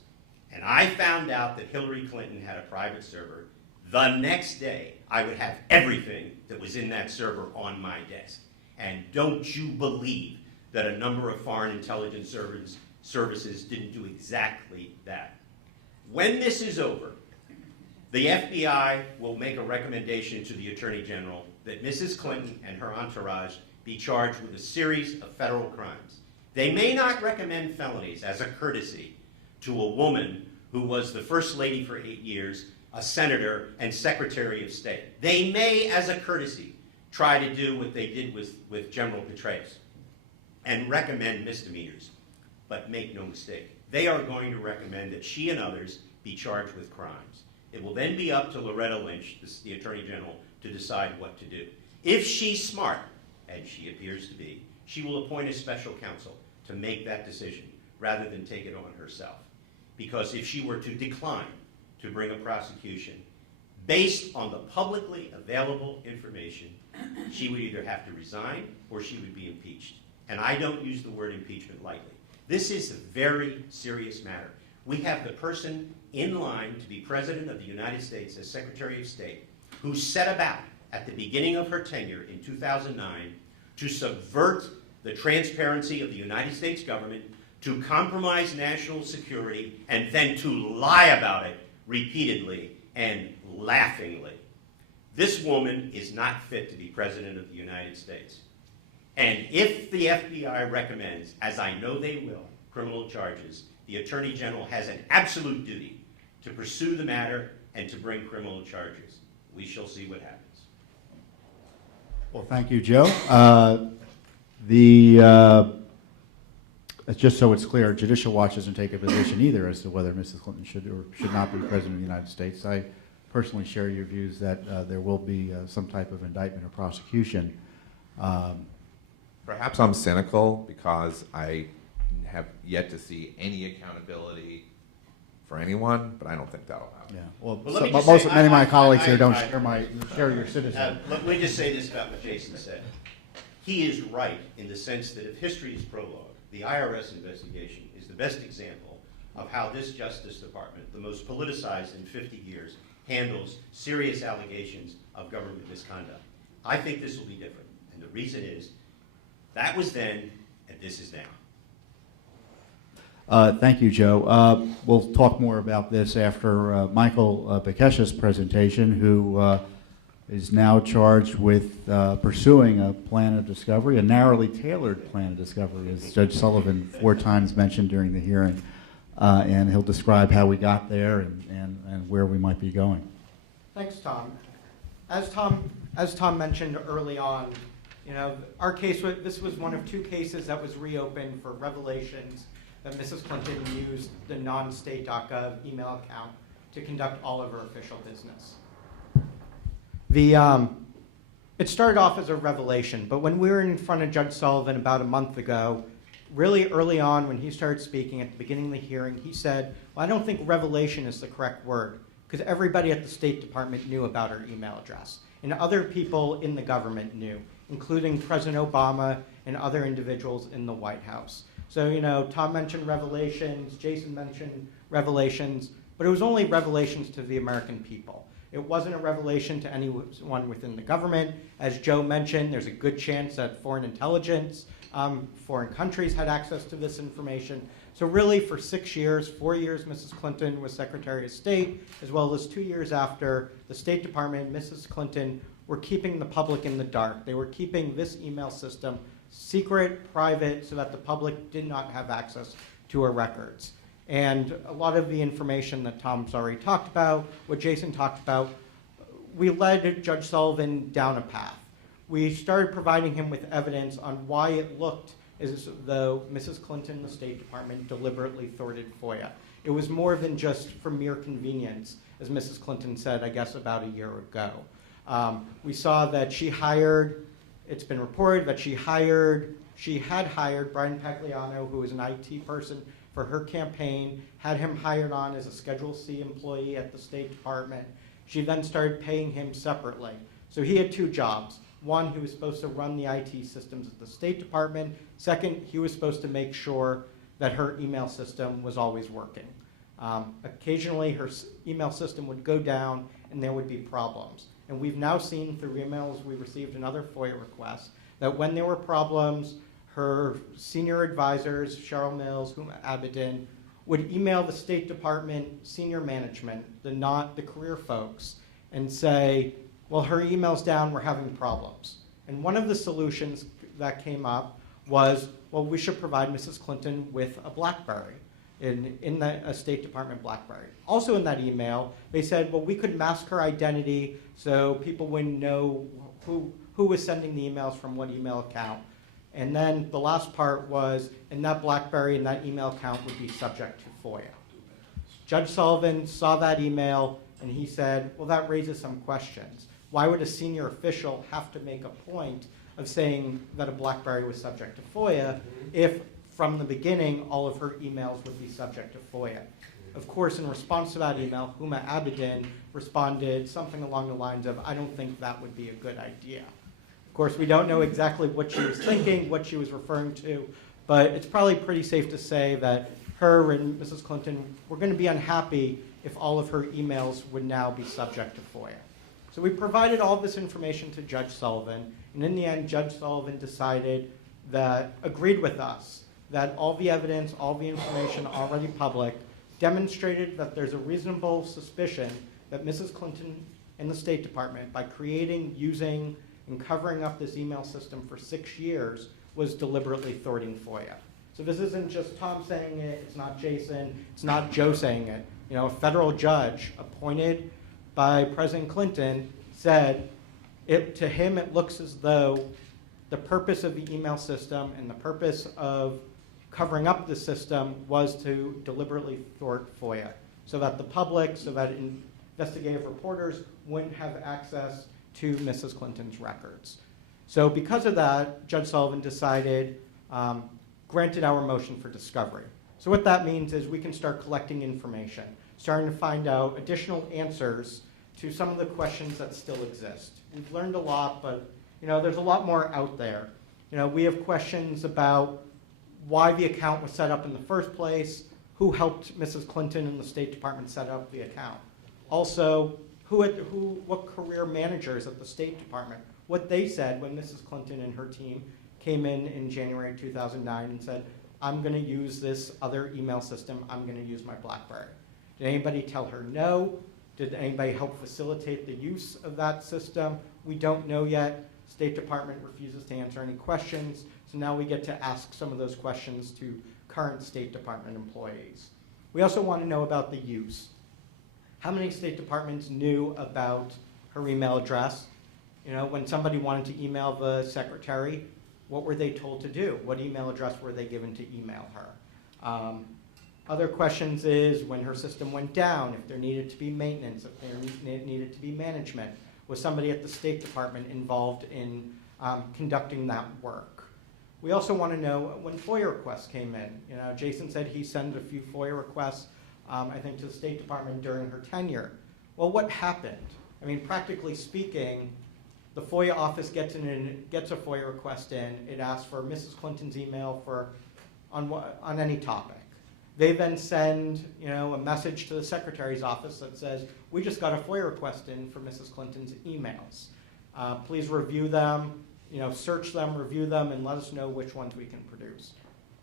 and I found out that Hillary Clinton had a private server, the next day I would have everything that was in that server on my desk. And don't you believe that a number of foreign intelligence services didn't do exactly that. When this is over, the FBI will make a recommendation to the Attorney General that Mrs. Clinton and her entourage be charged with a series of federal crimes. They may not recommend felonies as a courtesy to a woman who was the First Lady for 8 years, a senator, and Secretary of State. They may, as a courtesy, try to do what they did with General Petraeus and recommend misdemeanors. But make no mistake, they are going to recommend that she and others be charged with crimes. It will then be up to Loretta Lynch, the Attorney General, to decide what to do. If she's smart, and she appears to be, she will appoint a special counsel to make that decision rather than take it on herself. Because if she were to decline to bring a prosecution based on the publicly available information, she would either have to resign or she would be impeached. And I don't use the word impeachment lightly. This is a very serious matter. We have the person in line to be President of the United States as Secretary of State who set about at the beginning of her tenure in 2009 to subvert the transparency of the United States government, to compromise national security, and then to lie about it repeatedly and laughingly. This woman is not fit to be President of the United States. And if the FBI recommends, as I know they will, criminal charges, the Attorney General has an absolute duty to pursue the matter and to bring criminal charges. We shall see what happens. Well, thank you, Joe. Just so it's clear, Judicial Watch doesn't take a position either as to whether Mrs. Clinton should or should not be President of the United States. I personally share your views that there will be some type of indictment or prosecution. Perhaps I'm cynical because I have yet to see any accountability for anyone, but I don't think that'll happen. Yeah. Well, Well, let me but just many of my colleagues here don't I- share your citizen. Let me just say this about what Jason said. He is right in the sense that if history is prologue, the IRS investigation is the best example of how this Justice Department, the most politicized in 50 years, handles serious allegations of government misconduct. I think this will be different, and the reason is that was then, and this is now. Thank you, Joe. We'll talk more about this after Michael Bekesha's presentation, who is now charged with pursuing a plan of discovery, a narrowly tailored plan of discovery, as Judge Sullivan 4 times mentioned during the hearing. And he'll describe how we got there and where we might be going. Thanks, Tom. As Tom mentioned early on, our case, this was one of 2 cases that was reopened for revelations that Mrs. Clinton used the non-state.gov email account to conduct all of her official business. It started off as a revelation, but when we were in front of Judge Sullivan about a month ago, really early on when he started speaking at the beginning of the hearing, he said, well, I don't think revelation is the correct word, because everybody at the State Department knew about her email address. And other people in the government knew, including President Obama and other individuals in the White House. So, you know, Tom mentioned revelations, Jason mentioned revelations, but it was only revelations to the American people. It wasn't a revelation to anyone within the government. As Joe mentioned, there's a good chance that foreign intelligence, foreign countries had access to this information. So really for 6 years, 4 years, Mrs. Clinton was Secretary of State, as well as 2 years after, the State Department and Mrs. Clinton were keeping the public in the dark. They were keeping this email system secret, private, so that the public did not have access to her records. And a lot of the information that Tom's already talked about, what Jason talked about, we led Judge Sullivan down a path. We started providing him with evidence on why it looked as though Mrs. Clinton and the State Department deliberately thwarted FOIA. It was more than just for mere convenience, as Mrs. Clinton said, I guess, about a year ago. We saw that she hired, it's been reported that she had hired Brian Pagliano, who was an IT person for her campaign, had him hired on as a Schedule C employee at the State Department. She then started paying him separately. So he had 2 jobs. One, he was supposed to run the IT systems at the State Department. Second, he was supposed to make sure that her email system was always working. Occasionally, her email system would go down and there would be problems. And we've now seen through emails we received in other FOIA requests that when there were problems, her senior advisors, Cheryl Mills, Huma Abedin, would email the State Department senior management, not the career folks, and say, well, her email's down, we're having problems. And one of the solutions that came up was, well, we should provide Mrs. Clinton with a BlackBerry, a State Department BlackBerry. Also in that email, they said, well, we could mask her identity so people wouldn't know who was sending the emails from what email account. And then the last part was, and that BlackBerry and that email account would be subject to FOIA. Judge Sullivan saw that email and he said, well, that raises some questions. Why would a senior official have to make a point of saying that a BlackBerry was subject to FOIA if from the beginning all of her emails would be subject to FOIA? Of course, in response to that email, Huma Abedin responded something along the lines of, I don't think that would be a good idea. Of course, we don't know exactly what she was thinking, what she was referring to, but it's probably pretty safe to say that her and Mrs. Clinton were going to be unhappy if all of her emails would now be subject to FOIA. So we provided all this information to Judge Sullivan, and in the end, Judge Sullivan agreed with us that all the evidence, all the information already public, demonstrated that there's a reasonable suspicion that Mrs. Clinton and the State Department, by creating, using, and covering up this email system for 6 years, was deliberately thwarting FOIA. So this isn't just Tom saying it, it's not Jason, it's not Joe saying it. You know, a federal judge appointed by President Clinton said, to him it looks as though the purpose of the email system and the purpose of covering up the system was to deliberately thwart FOIA, so that the public, so that investigative reporters wouldn't have access to Mrs. Clinton's records. So because of that, Judge Sullivan decided, granted our motion for discovery. So what that means is we can start collecting information, starting to find out additional answers to some of the questions that still exist. We've learned a lot, but there's a lot more out there. We have questions about why the account was set up in the first place, who helped Mrs. Clinton and the State Department set up the account. Also, what career managers at the State Department, what they said when Mrs. Clinton and her team came in January 2009 and said, I'm going to use this other email system, I'm going to use my BlackBerry. Did anybody tell her no? Did anybody help facilitate the use of that system? We don't know yet. State Department refuses to answer any questions, so now we get to ask some of those questions to current State Department employees. We also want to know about the use. How many State Departments knew about her email address? When somebody wanted to email the secretary, what were they told to do? What email address were they given to email her? Other questions is when her system went down, if there needed to be maintenance, if there needed to be management. Was somebody at the State Department involved in conducting that work? We also want to know when FOIA requests came in. You know, Jason said he sent a few FOIA requests, I think, to the State Department during her tenure. Well, what happened? I mean, practically speaking, the FOIA office gets a FOIA request in. It asks for Mrs. Clinton's email on any topic. They then send, you know, a message to the secretary's office that says, we just got a FOIA request in for Mrs. Clinton's emails. Please review them, you know, search them, review them, and let us know which ones we can produce.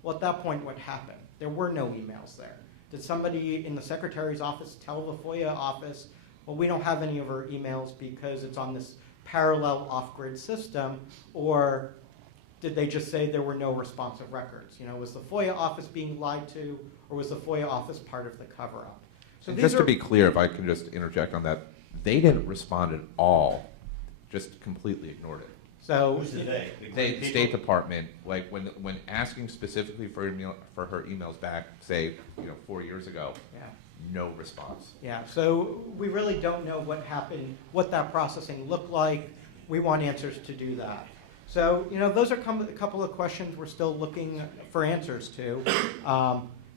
Well, at that point, what happened? There were no emails there. Did somebody in the secretary's office tell the FOIA office, well, we don't have any of our emails because it's on this parallel off-grid system, or did they just say there were no responsive records? You know, was the FOIA office being lied to, or was the FOIA office part of the cover-up? So just to be clear, if I can just interject on that, they didn't respond at all, just completely ignored it. So Who's the they? The State Department, like when asking specifically for her emails back, say 4 years ago, yeah. No response. Yeah, so we really don't know what happened, what that processing looked like. We want answers to do that. So, you know, those are a couple of questions we're still looking for answers to.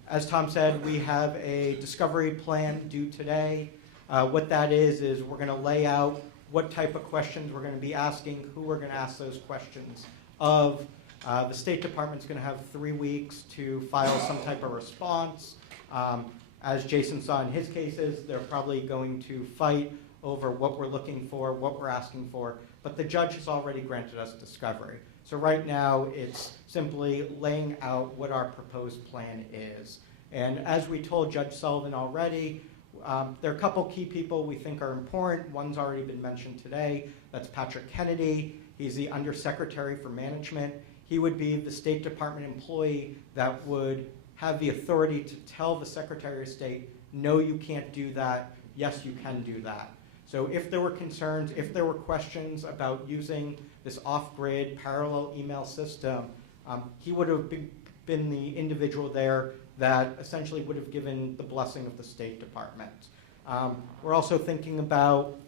As Tom said, we have a discovery plan due today. What that is we're going to lay out what type of questions we're going to be asking, who we're going to ask those questions of. The State Department's going to have 3 weeks to file some type of response. As Jason saw in his cases, they're probably going to fight over what we're looking for, what we're asking for, but the judge has already granted us discovery. So right now, it's simply laying out what our proposed plan is. And as we told Judge Sullivan already, there are a couple key people we think are important. One's already been mentioned today. That's Patrick Kennedy. He's the Undersecretary for Management. He would be the State Department employee that would have the authority to tell the Secretary of State, no, you can't do that, yes, you can do that. So if there were concerns, if there were questions about using this off-grid parallel email system, he would have been the individual there that essentially would have given the blessing of the State Department. We're also thinking about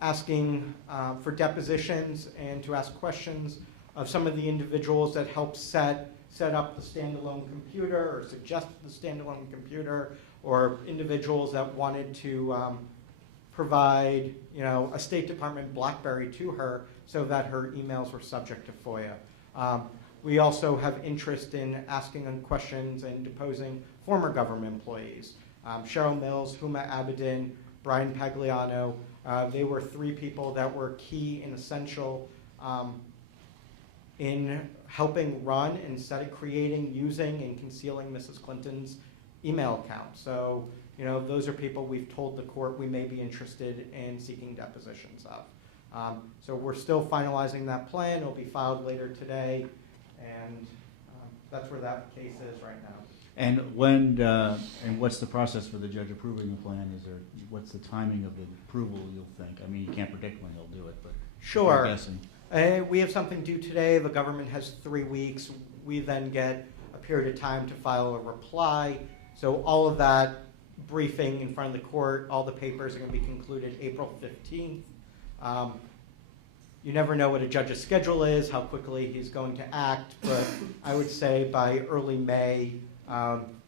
asking for depositions and to ask questions of some of the individuals that helped set up the standalone computer or suggest the standalone computer, or individuals that wanted to provide, you know, a State Department BlackBerry to her so that her emails were subject to FOIA. We also have interest in asking them questions and deposing former government employees. Cheryl Mills, Huma Abedin, Brian Pagliano, they were 3 people that were key and essential in helping run and creating, using, and concealing Mrs. Clinton's email account. So, you know, those are people we've told the court we may be interested in seeking depositions of. So we're still finalizing that plan. It'll be filed later today, and that's where that case is right now. And and what's the process for the judge approving the plan? What's the timing of the approval, you'll think? I mean, you can't predict when he'll do it, but sure. I'm guessing. We have something due today. The government has 3 weeks. We then get a period of time to file a reply. So all of that briefing in front of the court, all the papers are going to be concluded April 15th. You never know what a judge's schedule is, how quickly he's going to act, but I would say by early May,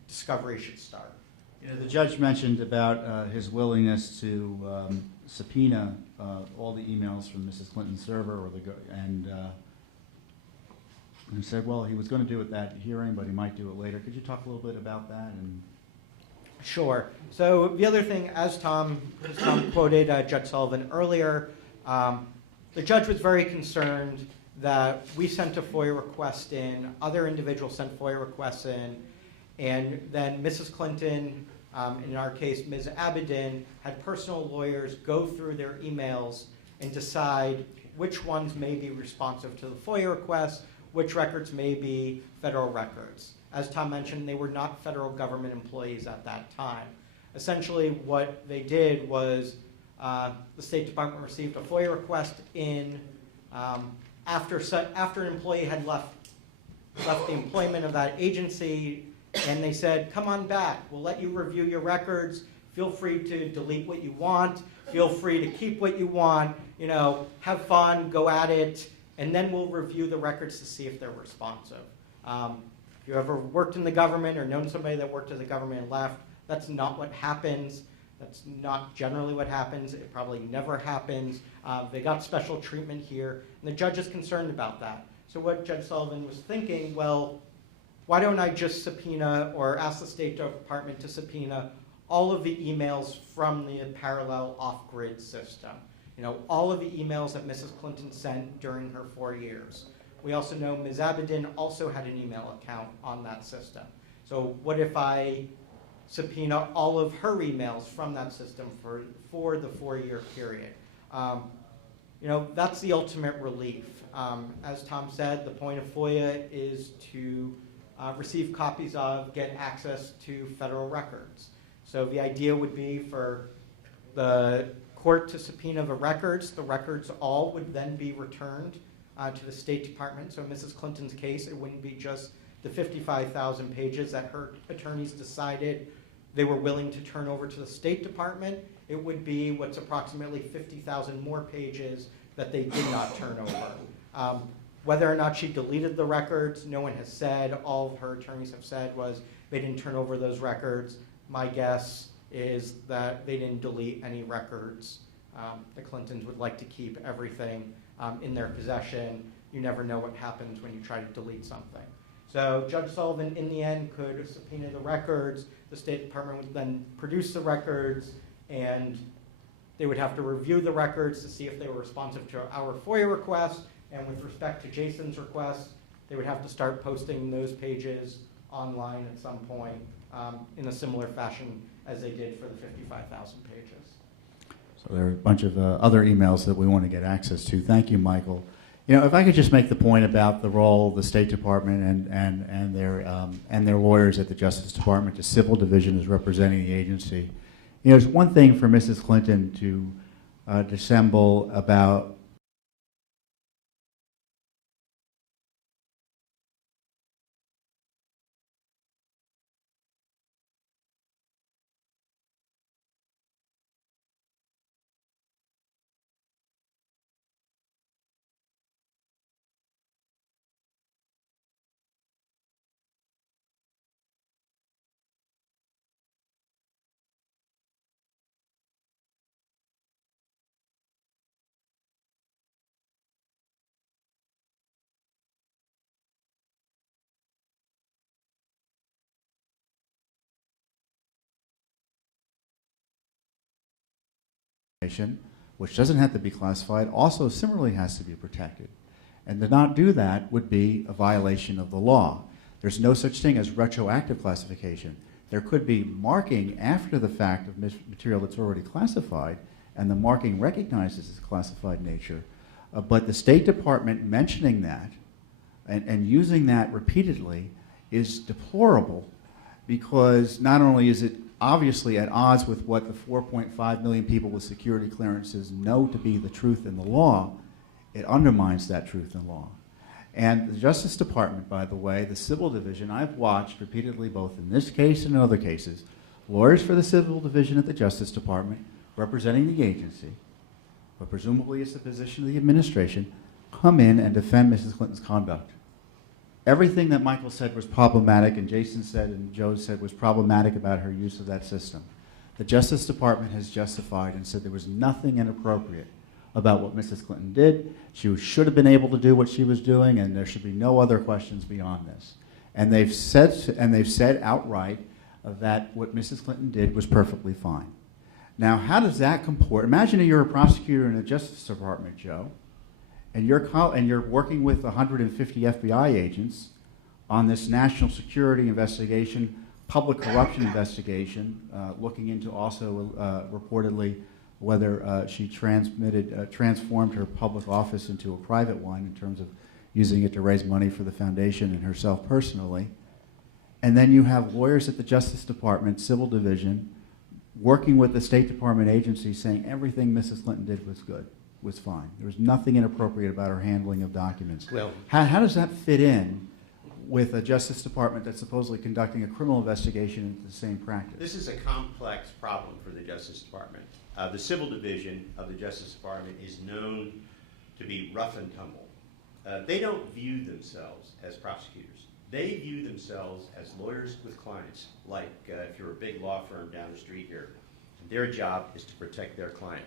discovery should start. You know, the judge mentioned about his willingness to subpoena all the emails from Mrs. Clinton's server, and said, well, he was going to do it at that hearing, but he might do it later. Could you talk a little bit about that? Sure. So the other thing, as Tom quoted Judge Sullivan earlier, the judge was very concerned that we sent a FOIA request in, other individuals sent FOIA requests in, and then Mrs. Clinton, in our case, Ms. Abedin, had personal lawyers go through their emails and decide which ones may be responsive to the FOIA request, which records may be federal records. As Tom mentioned, they were not federal government employees at that time. Essentially, what they did was the State Department received a FOIA request in after an employee had left the employment of that agency, and they said, come on back, we'll let you review your records, feel free to delete what you want, feel free to keep what you want, you know, have fun, go at it, and then we'll review the records to see if they're responsive. If you ever worked in the government or known somebody that worked in the government and left, that's not what happens. That's not generally what happens. It probably never happens. They got special treatment here, and the judge is concerned about that. So what Judge Sullivan was thinking, well, why don't I just subpoena or ask the State Department to subpoena all of the emails from the parallel off-grid system? You know, all of the emails that Mrs. Clinton sent during her 4 years. We also know Ms. Abedin also had an email account on that system. So what if I subpoena all of her emails from that system for the 4-year period? You know, that's the ultimate relief. As Tom said, the point of FOIA is to receive copies of, get access to federal records. So the idea would be for the court to subpoena the records all would then be returned to the State Department. So in Mrs. Clinton's case, it wouldn't be just the 55,000 pages that her attorneys decided they were willing to turn over to the State Department. It would be what's approximately 50,000 more pages that they did not turn over. Whether or not she deleted the records, no one has said. All of her attorneys have said was they didn't turn over those records. My guess is that they didn't delete any records. The Clintons would like to keep everything in their possession. You never know what happens when you try to delete something. So Judge Sullivan, in the end, could subpoena the records. The State Department would then produce the records, and they would have to review the records to see if they were responsive to our FOIA request. And with respect to Jason's request, they would have to start posting those pages online at some point in a similar fashion as they did for the 55,000 pages. So there are a bunch of other emails that we want to get access to. Thank you, Michael. You know, if I could just make the point about the role of the State Department and their lawyers at the Justice Department, the Civil Division is representing the agency. You know, it's one thing for Mrs. Clinton to dissemble about which doesn't have to be classified, also similarly has to be protected. And to not do that would be a violation of the law. There's no such thing as retroactive classification. There could be marking after the fact of material that's already classified, and the marking recognizes its classified nature. But the State Department mentioning that and using that repeatedly is deplorable, because not only is it obviously at odds with what the 4.5 million people with security clearances know to be the truth in the law, it undermines that truth in law. And the Justice Department, by the way, the Civil Division, I've watched repeatedly, both in this case and in other cases, lawyers for the Civil Division at the Justice Department, representing the agency, but presumably it's the position of the administration, come in and defend Mrs. Clinton's conduct. Everything that Michael said was problematic, and Jason said and Joe said was problematic about her use of that system. The Justice Department has justified and said there was nothing inappropriate about what Mrs. Clinton did. She should have been able to do what she was doing, and there should be no other questions beyond this. And they've said outright that what Mrs. Clinton did was perfectly fine. Now, how does that comport? Imagine you're a prosecutor in the Justice Department, Joe, and you're working with 150 FBI agents on this national security investigation, public corruption investigation, looking into also reportedly whether she transformed her public office into a private one in terms of using it to raise money for the foundation and herself personally. And then you have lawyers at the Justice Department, Civil Division, working with the State Department agency saying everything Mrs. Clinton did was good, was fine. There was nothing inappropriate about her handling of documents. Well, how does that fit in with a Justice Department that's supposedly conducting a criminal investigation into the same practice? this is a complex problem for the Justice Department. The Civil Division of the Justice Department is known to be rough and tumble. they don't view themselves as prosecutors. They view themselves as lawyers with clients, like if you're a big law firm down the street here. Their job is to protect their client.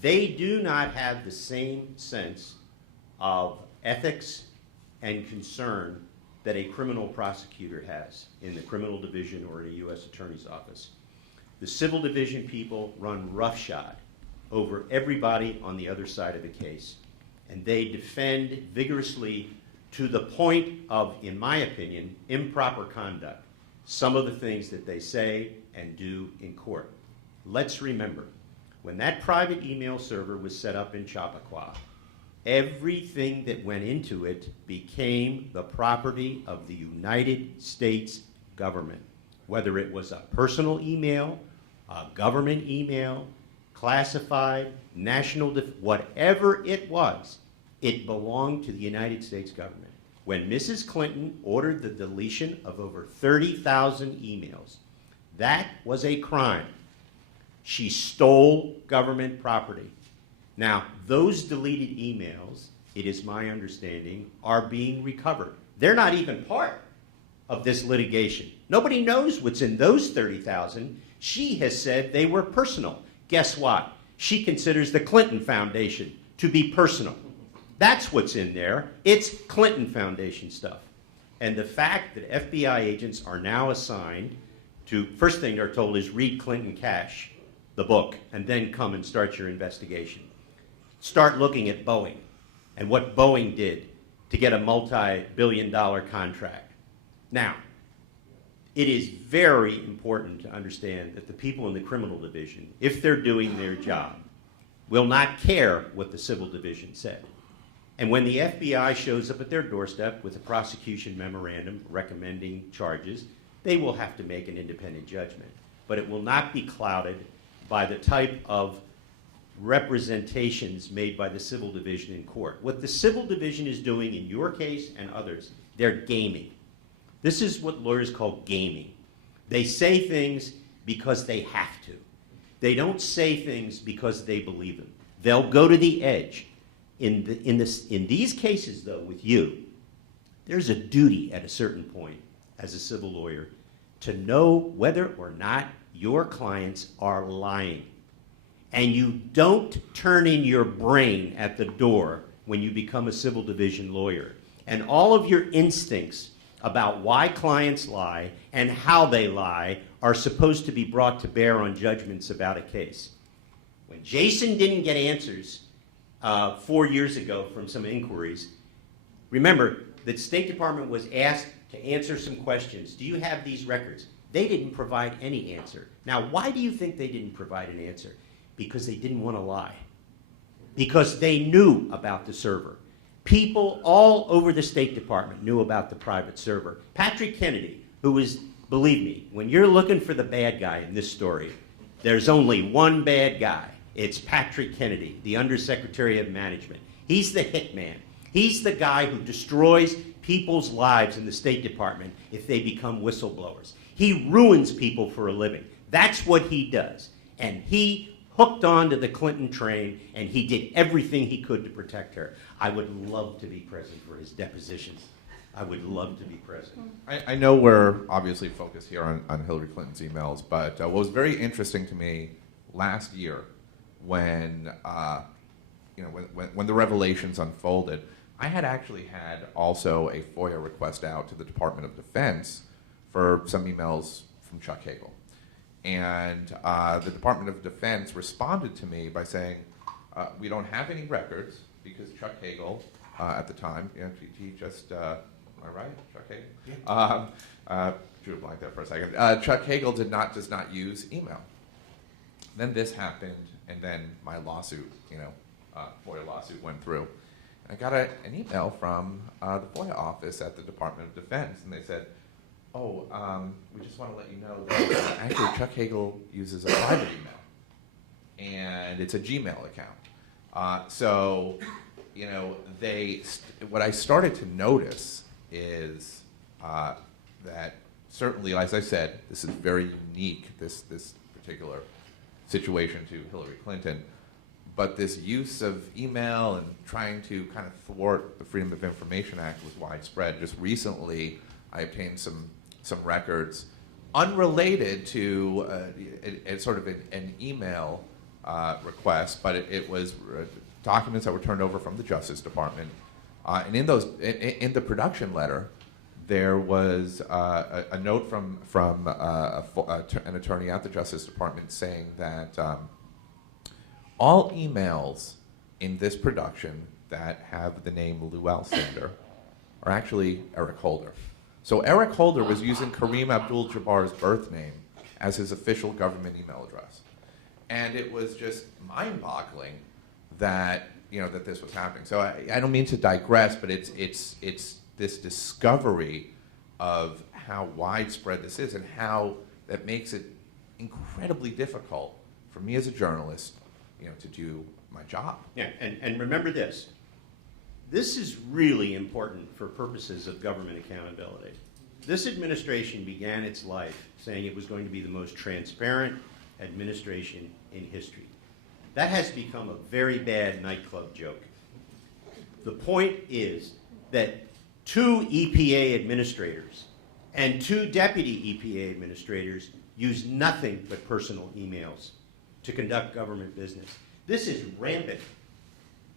They do not have the same sense of ethics and concern that a criminal prosecutor has in the criminal division or in a U.S. attorney's office. The civil division people run roughshod over everybody on the other side of the case, and they defend vigorously to the point of, in my opinion, improper conduct, some of the things that they say and do in court. Let's remember, when that private email server was set up in Chappaqua, everything that went into it became the property of the United States government. Whether it was a personal email, a government email, classified, whatever it was, it belonged to the United States government. When Mrs. Clinton ordered the deletion of over 30,000 emails, that was a crime. She stole government property. Now, those deleted emails, it is my understanding, are being recovered. They're not even part of this litigation. Nobody knows what's in those 30,000. She has said they were personal. Guess what? She considers the Clinton Foundation to be personal. That's what's in there. It's Clinton Foundation stuff. And the fact that FBI agents are now assigned to, first thing they're told is read Clinton Cash, the book, and then come and start your investigation. Start looking at Boeing and what Boeing did to get a multi-billion-dollar contract. Now, it is very important to understand that the people in the criminal division, if they're doing their job, will not care what the civil division said. And when the FBI shows up at their doorstep with a prosecution memorandum recommending charges, they will have to make an independent judgment. But it will not be clouded by the type of representations made by the civil division in court. What the civil division is doing in your case and others, they're gaming. This is what lawyers call gaming. They say things because they have to. They don't say things because they believe them. They'll go to the edge. In these cases, though, with you, there's a duty at a certain point as a civil lawyer to know whether or not your clients are lying. And you don't turn in your brain at the door when you become a civil division lawyer. And all of your instincts about why clients lie and how they lie are supposed to be brought to bear on judgments about a case. When Jason didn't get answers 4 years ago from some inquiries, remember that State Department was asked to answer some questions. Do you have these records? They didn't provide any answer. Now, why do you think they didn't provide an answer? Because they didn't want to lie. Because they knew about the server. People all over the State Department knew about the private server. Patrick Kennedy, who is, believe me, when you're looking for the bad guy in this story, there's only one bad guy. It's Patrick Kennedy, the Undersecretary of Management. He's the hitman. He's the guy who destroys people's lives in the State Department if they become whistleblowers. He ruins people for a living. That's what he does. And he hooked on to the Clinton train, and he did everything he could to protect her. I would love to be present for his depositions. I would love to be present. I know we're obviously focused here on Hillary Clinton's emails, but what was very interesting to me last year when when the revelations unfolded, I had actually had also a FOIA request out to the Department of Defense for some emails from Chuck Hagel. And the Department of Defense responded to me by saying, we don't have any records because Chuck Hagel, at the time, he just, am I right, Chuck Hagel? Yeah. Drew a blank there for a second. Chuck Hagel does not use email. Then this happened, and then my lawsuit, FOIA lawsuit went through. I got an email from the FOIA office at the Department of Defense, and they said, oh, we just want to let you know that actually Chuck Hagel uses a private email, and it's a Gmail account. So, what I started to notice is that certainly, as I said, this is very unique, this particular situation to Hillary Clinton, but this use of email and trying to kind of thwart the Freedom of Information Act was widespread. Just recently, I obtained some records unrelated to sort of an email request, but it was documents that were turned over from the Justice Department. And in the production letter, there was a note from an attorney at the Justice Department saying that all emails in this production that have the name Llewellyn Cinder are actually Eric Holder. So Eric Holder was using Kareem Abdul-Jabbar's birth name as his official government email address. And it was just mind-boggling that, that this was happening. So I don't mean to digress, but it's this discovery of how widespread this is and how that makes it incredibly difficult for me as a journalist, to do my job. Yeah, and remember this. This is really important for purposes of government accountability. This administration began its life saying it was going to be the most transparent administration in history. That has become a very bad nightclub joke. The point is that 2 EPA administrators and 2 deputy EPA administrators use nothing but personal emails to conduct government business. This is rampant.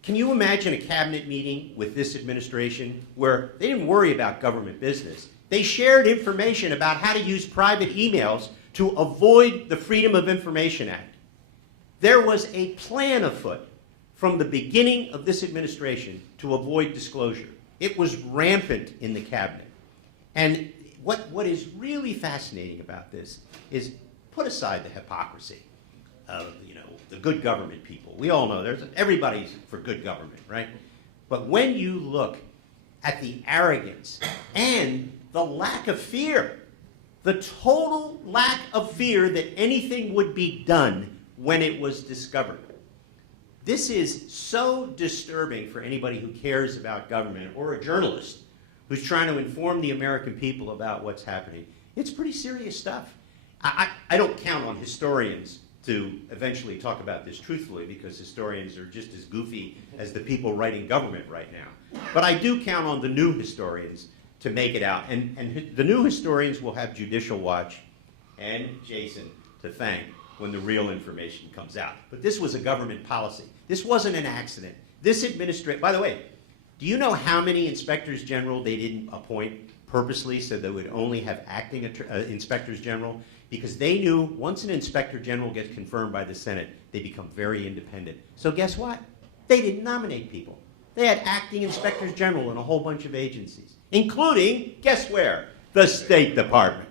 Can you imagine a cabinet meeting with this administration where they didn't worry about government business? They shared information about how to use private emails to avoid the Freedom of Information Act. There was a plan afoot from the beginning of this administration to avoid disclosure. It was rampant in the cabinet. And what is really fascinating about this is put aside the hypocrisy of the good government people. We all know everybody's for good government, right? But when you look at the arrogance and the lack of fear, the total lack of fear that anything would be done when it was discovered. This is so disturbing for anybody who cares about government or a journalist who's trying to inform the American people about what's happening. It's pretty serious stuff. I don't count on historians to eventually talk about this truthfully, because historians are just as goofy as the people writing government right now. But I do count on the new historians to make it out. And the new historians will have Judicial Watch and Jason to thank when the real information comes out. But this was a government policy. This wasn't an accident. This administration, by the way, do you know how many inspectors general they didn't appoint purposely so they would only have acting inspectors general? Because they knew once an inspector general gets confirmed by the Senate, they become very independent. So guess what? They didn't nominate people. They had acting inspectors general in a whole bunch of agencies, including, guess where? The State Department.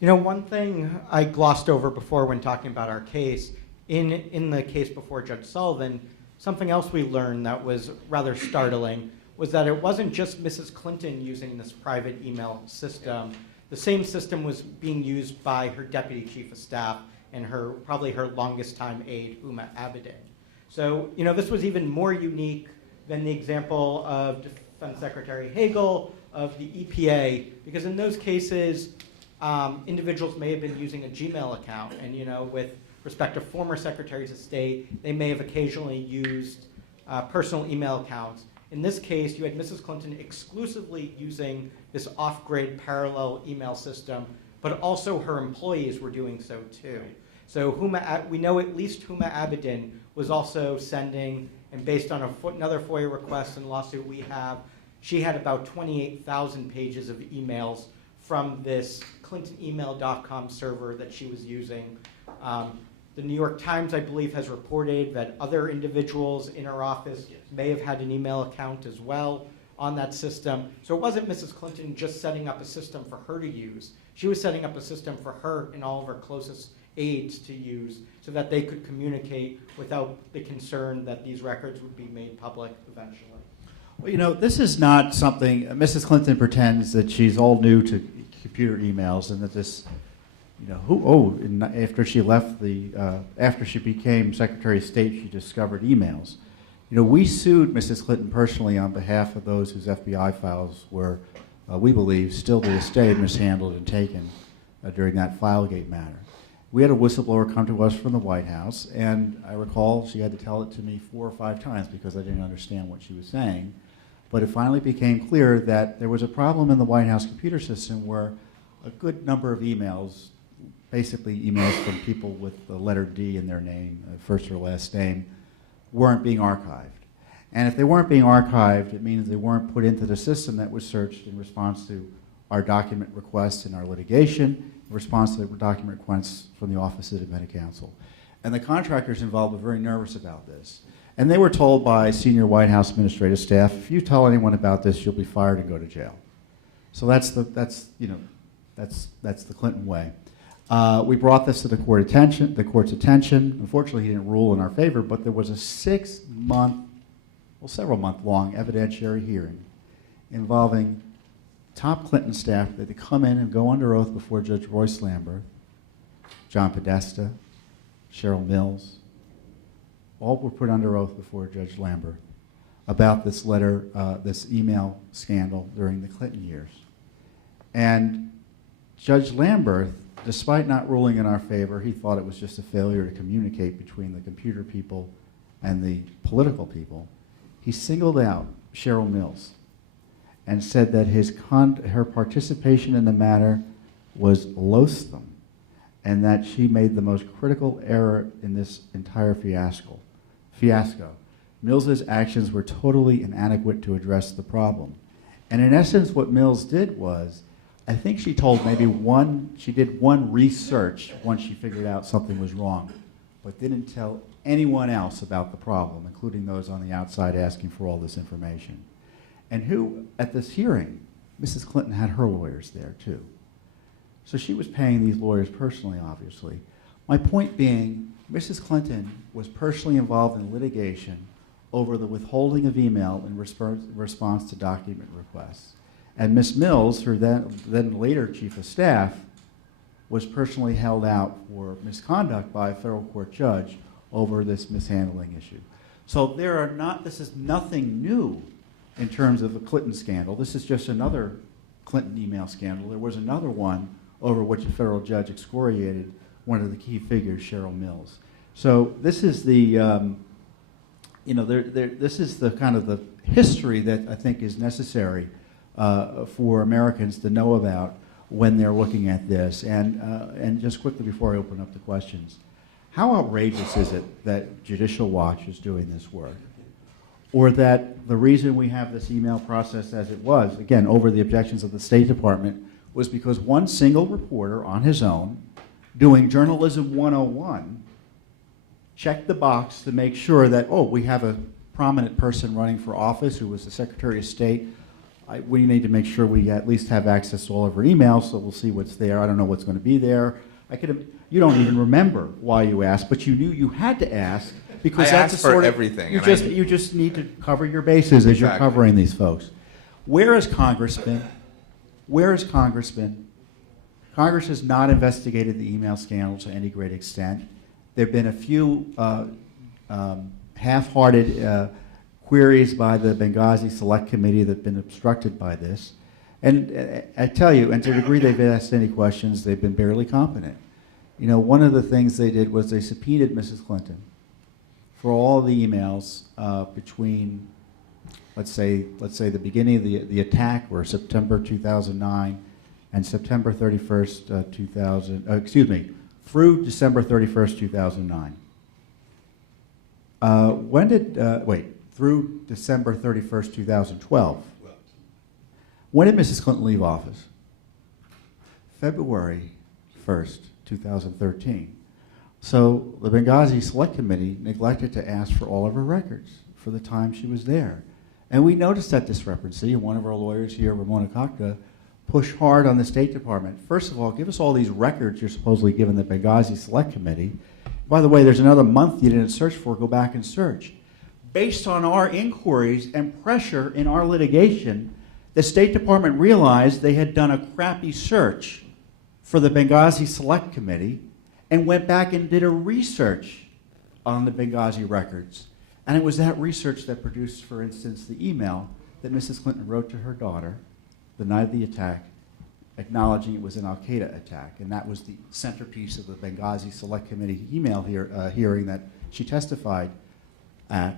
One thing I glossed over before when talking about our case, in the case before Judge Sullivan, something else we learned that was rather startling was that it wasn't just Mrs. Clinton using this private email system. The same system was being used by her deputy chief of staff and probably her longest time aide, Huma Abedin. So, this was even more unique than the example of Defense Secretary Hagel of the EPA, because in those cases, individuals may have been using a Gmail account, and with respect to former secretaries of state, they may have occasionally used personal email accounts. In this case, you had Mrs. Clinton exclusively using this off-grid parallel email system, but also her employees were doing so too. So we know at least Huma Abedin was also sending, and based on another FOIA request and lawsuit we have, she had about 28,000 pages of emails from this clintonemail.com server that she was using. The New York Times, I believe, has reported that other individuals in her office may have had an email account as well on that system. So it wasn't Mrs. Clinton just setting up a system for her to use. She was setting up a system for her and all of her closest aides to use so that they could communicate without the concern that these records would be made public eventually. Well, this is not something, Mrs. Clinton pretends that she's all new to computer emails and that this, after she left after she became Secretary of State, she discovered emails. We sued Mrs. Clinton personally on behalf of those whose FBI files were, we believe, still to this day mishandled and taken during that Filegate matter. we had a whistleblower come to us from the White House, and I recall she had to tell it to me 4 or 5 times because I didn't understand what she was saying. But it finally became clear that there was a problem in the White House computer system where a good number of emails, basically emails from people with the letter D in their name, first or last name, weren't being archived. And if they weren't being archived, it means they weren't put into the system that was searched in response to our document requests in our litigation, in response to the document requests from the Office of Independent Counsel. And the contractors involved were very nervous about this. And they were told by senior White House administrative staff, if you tell anyone about this, you'll be fired and go to jail. So that's the Clinton way. We brought this to the court's attention. Unfortunately, he didn't rule in our favor, but there was a several month long evidentiary hearing involving top Clinton staff that they come in and go under oath before Judge Royce Lamberth, John Podesta, Cheryl Mills. All were put under oath before Judge Lamberth about this letter, this email scandal during the Clinton years. And Judge Lamberth, despite not ruling in our favor, he thought it was just a failure to communicate between the computer people and the political people. He singled out Cheryl Mills and said that her participation in the matter was loathsome and that she made the most critical error in this entire fiasco. Mills's actions were totally inadequate to address the problem. And in essence, what Mills did was, I think she did one research once she figured out something was wrong, but didn't tell anyone else about the problem, including those on the outside asking for all this information. And who, at this hearing, Mrs. Clinton had her lawyers there too. So she was paying these lawyers personally, obviously. My point being, Mrs. Clinton was personally involved in litigation over the withholding of email in response to document requests. And Ms. Mills, her then later chief of staff, was personally held out for misconduct by a federal court judge over this mishandling issue. So this is nothing new in terms of the Clinton scandal. This is just another Clinton email scandal. There was another one over which a federal judge excoriated one of the key figures, Cheryl Mills. So this is the, this is the kind of the history that I think is necessary for Americans to know about when they're looking at this. And just quickly before I open up the questions, how outrageous is it that Judicial Watch is doing this work? Or that the reason we have this email process as it was, again, over the objections of the State Department, was because one single reporter on his own, doing journalism 101, checked the box to make sure that, we have a prominent person running for office who was the Secretary of State. We need to make sure we at least have access to all of her emails, so we'll see what's there. I don't know what's going to be there. You don't even remember why you asked, but you knew you had to ask because that's asked for everything. You just need to cover your bases as you're covering these folks. Where is Congress been? Where has Congress been? Congress has not investigated the email scandal to any great extent. There have been a few half-hearted queries by the Benghazi Select Committee that have been obstructed by this. And I tell you, and to the degree they've asked any questions, they've been barely competent. One of the things they did was they subpoenaed Mrs. Clinton for all the emails between, let's say the beginning of the attack, or September 2009, and September 31st, through December 31st, 2009. Through December 31st, 2012. When did Mrs. Clinton leave office? February 1st, 2013. So the Benghazi Select Committee neglected to ask for all of her records for the time she was there. And we noticed that discrepancy, and one of our lawyers here, Ramona Kakta, pushed hard on the State Department. First of all, give us all these records you're supposedly giving the Benghazi Select Committee. By the way, there's another month you didn't search for, go back and search. Based on our inquiries and pressure in our litigation, the State Department realized they had done a crappy search for the Benghazi Select Committee and went back and did a research on the Benghazi records. And it was that research that produced, for instance, the email that Mrs. Clinton wrote to her daughter the night of the attack, acknowledging it was an al-Qaeda attack, and that was the centerpiece of the Benghazi Select Committee email hearing that she testified at.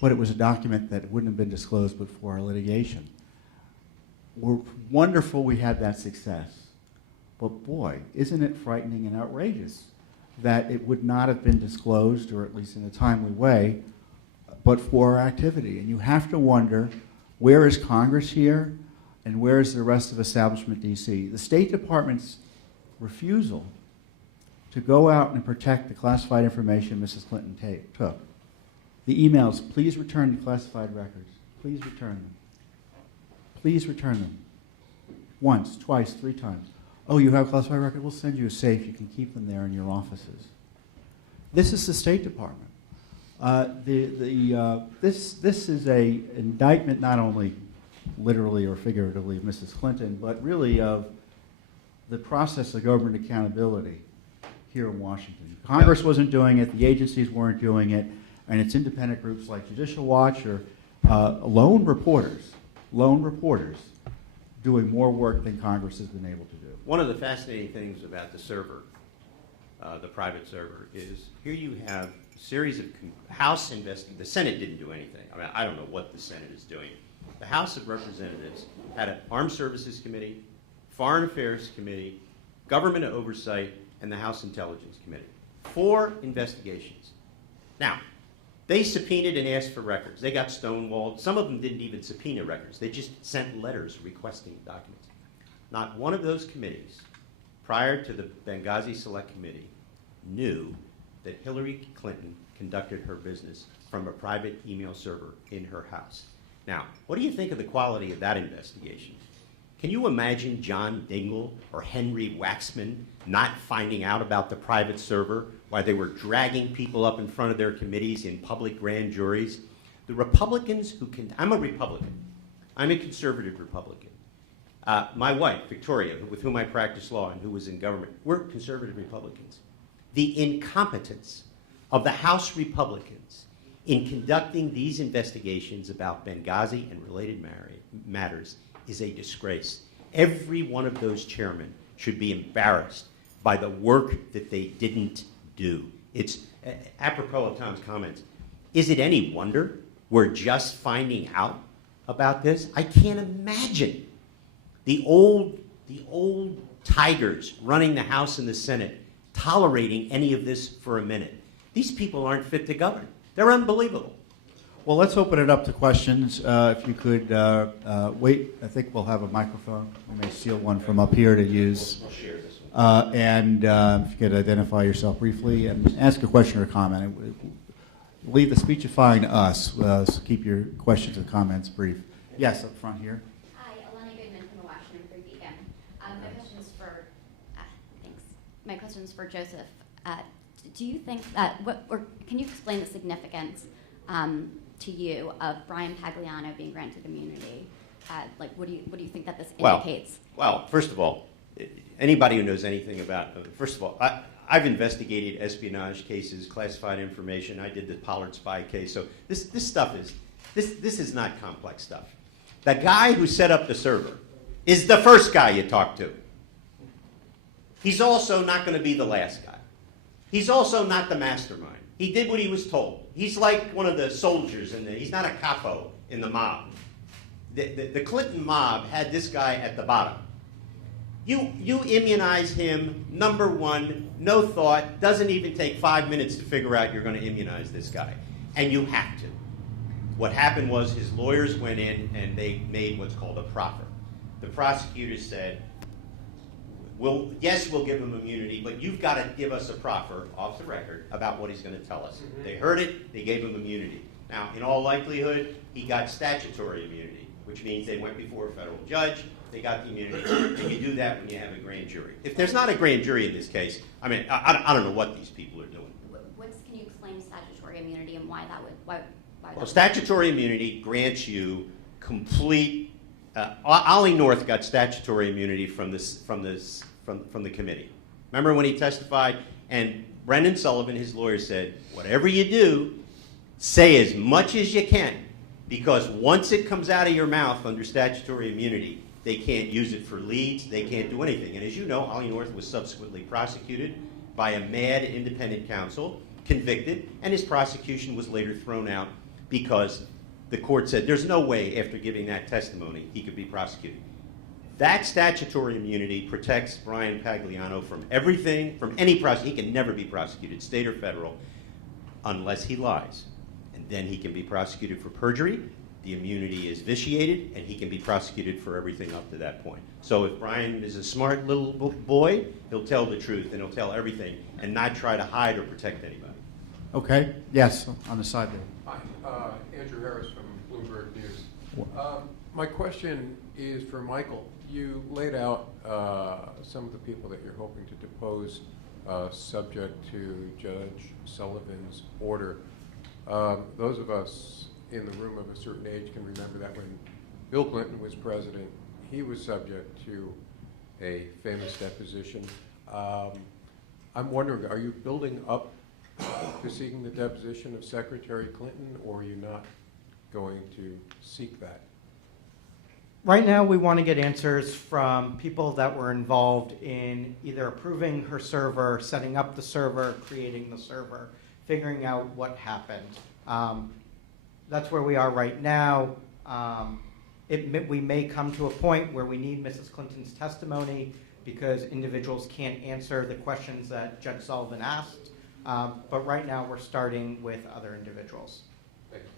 But it was a document that wouldn't have been disclosed before our litigation. We're wonderful we had that success, but boy, isn't it frightening and outrageous that it would not have been disclosed, or at least in a timely way, but for our activity. And you have to wonder, where is Congress here, and where is the rest of establishment DC? The State Department's refusal to go out and protect the classified information Mrs. Clinton took. The emails, please return the classified records. Please return them. Please return them. Once, twice, 3 times. Oh, you have a classified record? We'll send you a safe. You can keep them there in your offices. This is the State Department. This is a indictment not only literally or figuratively of Mrs. Clinton, but really of the process of government accountability here in Washington. Congress wasn't doing it, the agencies weren't doing it, and it's independent groups like Judicial Watch or lone reporters doing more work than Congress has been able to do. One of the fascinating things about the server, the private server, is here you have a series of House investigations. The Senate didn't do anything. I mean, I don't know what the Senate is doing. The House of Representatives had an Armed Services Committee, Foreign Affairs Committee, Government Oversight, and the House Intelligence Committee. 4 investigations. Now, they subpoenaed and asked for records. They got stonewalled. Some of them didn't even subpoena records. They just sent letters requesting documents. Not one of those committees, prior to the Benghazi Select Committee, knew that Hillary Clinton conducted her business from a private email server in her house. Now, what do you think of the quality of that investigation? Can you imagine John Dingell or Henry Waxman not finding out about the private server while they were dragging people up in front of their committees in public grand juries? The Republicans who can, I'm a Republican. I'm a conservative Republican. My wife, Victoria, with whom I practice law and who was in government, we're conservative Republicans. The incompetence of the House Republicans in conducting these investigations about Benghazi and related matters is a disgrace. Every one of those chairmen should be embarrassed by the work that they didn't do. It's, apropos of Tom's comments, is it any wonder we're just finding out about this? I can't imagine the old tigers running the House and the Senate tolerating any of this for a minute. These people aren't fit to govern. They're unbelievable. Well, let's open it up to questions. If you could wait, I think we'll have a microphone. We may steal one from up here to use. I'll share this one. And if you could identify yourself briefly and ask a question or comment. Leave the speechifying to us, so keep your questions and comments brief. Yes, up front here. Hi, Alana Goodman from the Washington Free Beacon. My question is for, thanks. My question is for Joseph. Do you think that, or can you explain the significance to you of Brian Pagliano being granted immunity? Like, what do you think that this indicates? Well, first of all, anybody who knows anything about, first of all, I've investigated espionage cases, classified information. I did the Pollard spy case. So this stuff is, this is not complex stuff. The guy who set up the server is the first guy you talk to. He's also not going to be the last guy. He's also not the mastermind. He did what he was told. He's like one of the soldiers, he's not a capo in the mob. The Clinton mob had this guy at the bottom. You immunize him, number one, no thought, doesn't even take 5 minutes to figure out you're going to immunize this guy. And you have to. What happened was his lawyers went in and they made what's called a proffer. The prosecutors said, yes, we'll give him immunity, but you've got to give us a proffer off the record about what he's going to tell us. They heard it, they gave him immunity. Now, in all likelihood, he got statutory immunity, which means they went before a federal judge, they got the immunity, and you do that when you have a grand jury. If there's not a grand jury in this case, I mean, I don't know what these people are doing. Can you explain statutory immunity and why that would, why Well, statutory immunity grants you complete. Ollie North got statutory immunity from the committee. Remember when he testified? And Brendan Sullivan, his lawyer, said, whatever you do, say as much as you can, because once it comes out of your mouth under statutory immunity, They can't use it for leads. They can't do anything. And as you know, Ollie North was subsequently prosecuted by a mad independent counsel, convicted, and his prosecution was later thrown out because the court said there's no way after giving that testimony he could be prosecuted. That statutory immunity protects Brian Pagliano from everything, from any prosecution. He can never be prosecuted, state or federal, unless he lies. And then he can be prosecuted for perjury. The immunity is vitiated, and he can be prosecuted for everything up to that point. So if Brian is a smart little boy, he'll tell the truth, and he'll tell everything, and not try to hide or protect anybody. Okay, yes, on the side there. Hi, Andrew Harris from Bloomberg News. My question is for Michael. You laid out some of the people that you're hoping to depose subject to Judge Sullivan's order. Those of us in the room of a certain age can remember that when Bill Clinton was president, he was subject to a famous deposition. I'm wondering, are you building up to seeking the deposition of Secretary Clinton, or are you not going to seek that? Right now, we want to get answers from people that were involved in either approving her server, setting up the server, creating the server, figuring out what happened. That's where we are right now. We may come to a point where we need Mrs. Clinton's testimony because individuals can't answer the questions that Judge Sullivan asked. But right now, we're starting with other individuals. Thank you.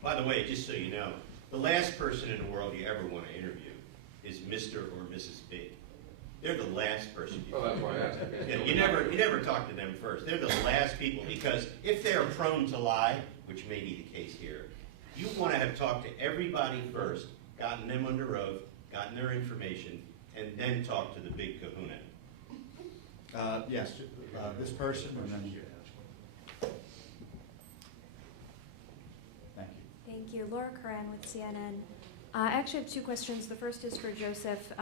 By the way, just so you know, the last person in the world you ever want to interview is Mr. or Mrs. B. They're the last person you That's why I asked. Yeah, you never talk to them first. They're the last people, because if they're prone to lie, which may be the case here, you want to have talked to everybody first, gotten them under oath, gotten their information, and then talk to the big kahuna. Yes, this person, and then you. Thank you. Thank you. Laura Curran with CNN. I actually have two questions. The first is for Joseph.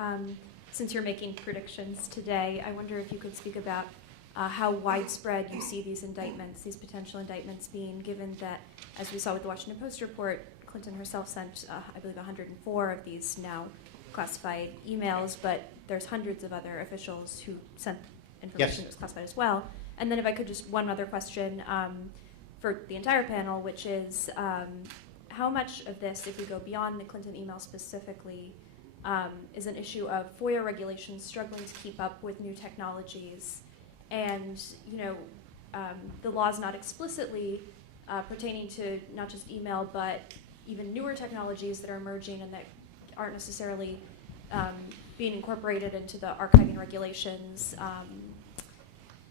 Since you're making predictions today, I wonder if you could speak about how widespread you see these indictments, these potential indictments being, given that, as we saw with the Washington Post report, Clinton herself sent, I believe, 104 of these now classified emails, but there's hundreds of other officials who sent information that was classified as well. And then if I could just, one other question for the entire panel, which is how much of this, if we go beyond the Clinton email specifically, is an issue of FOIA regulations struggling to keep up with new technologies, and the laws not explicitly pertaining to not just email, but even newer technologies that are emerging and that aren't necessarily being incorporated into the archiving regulations,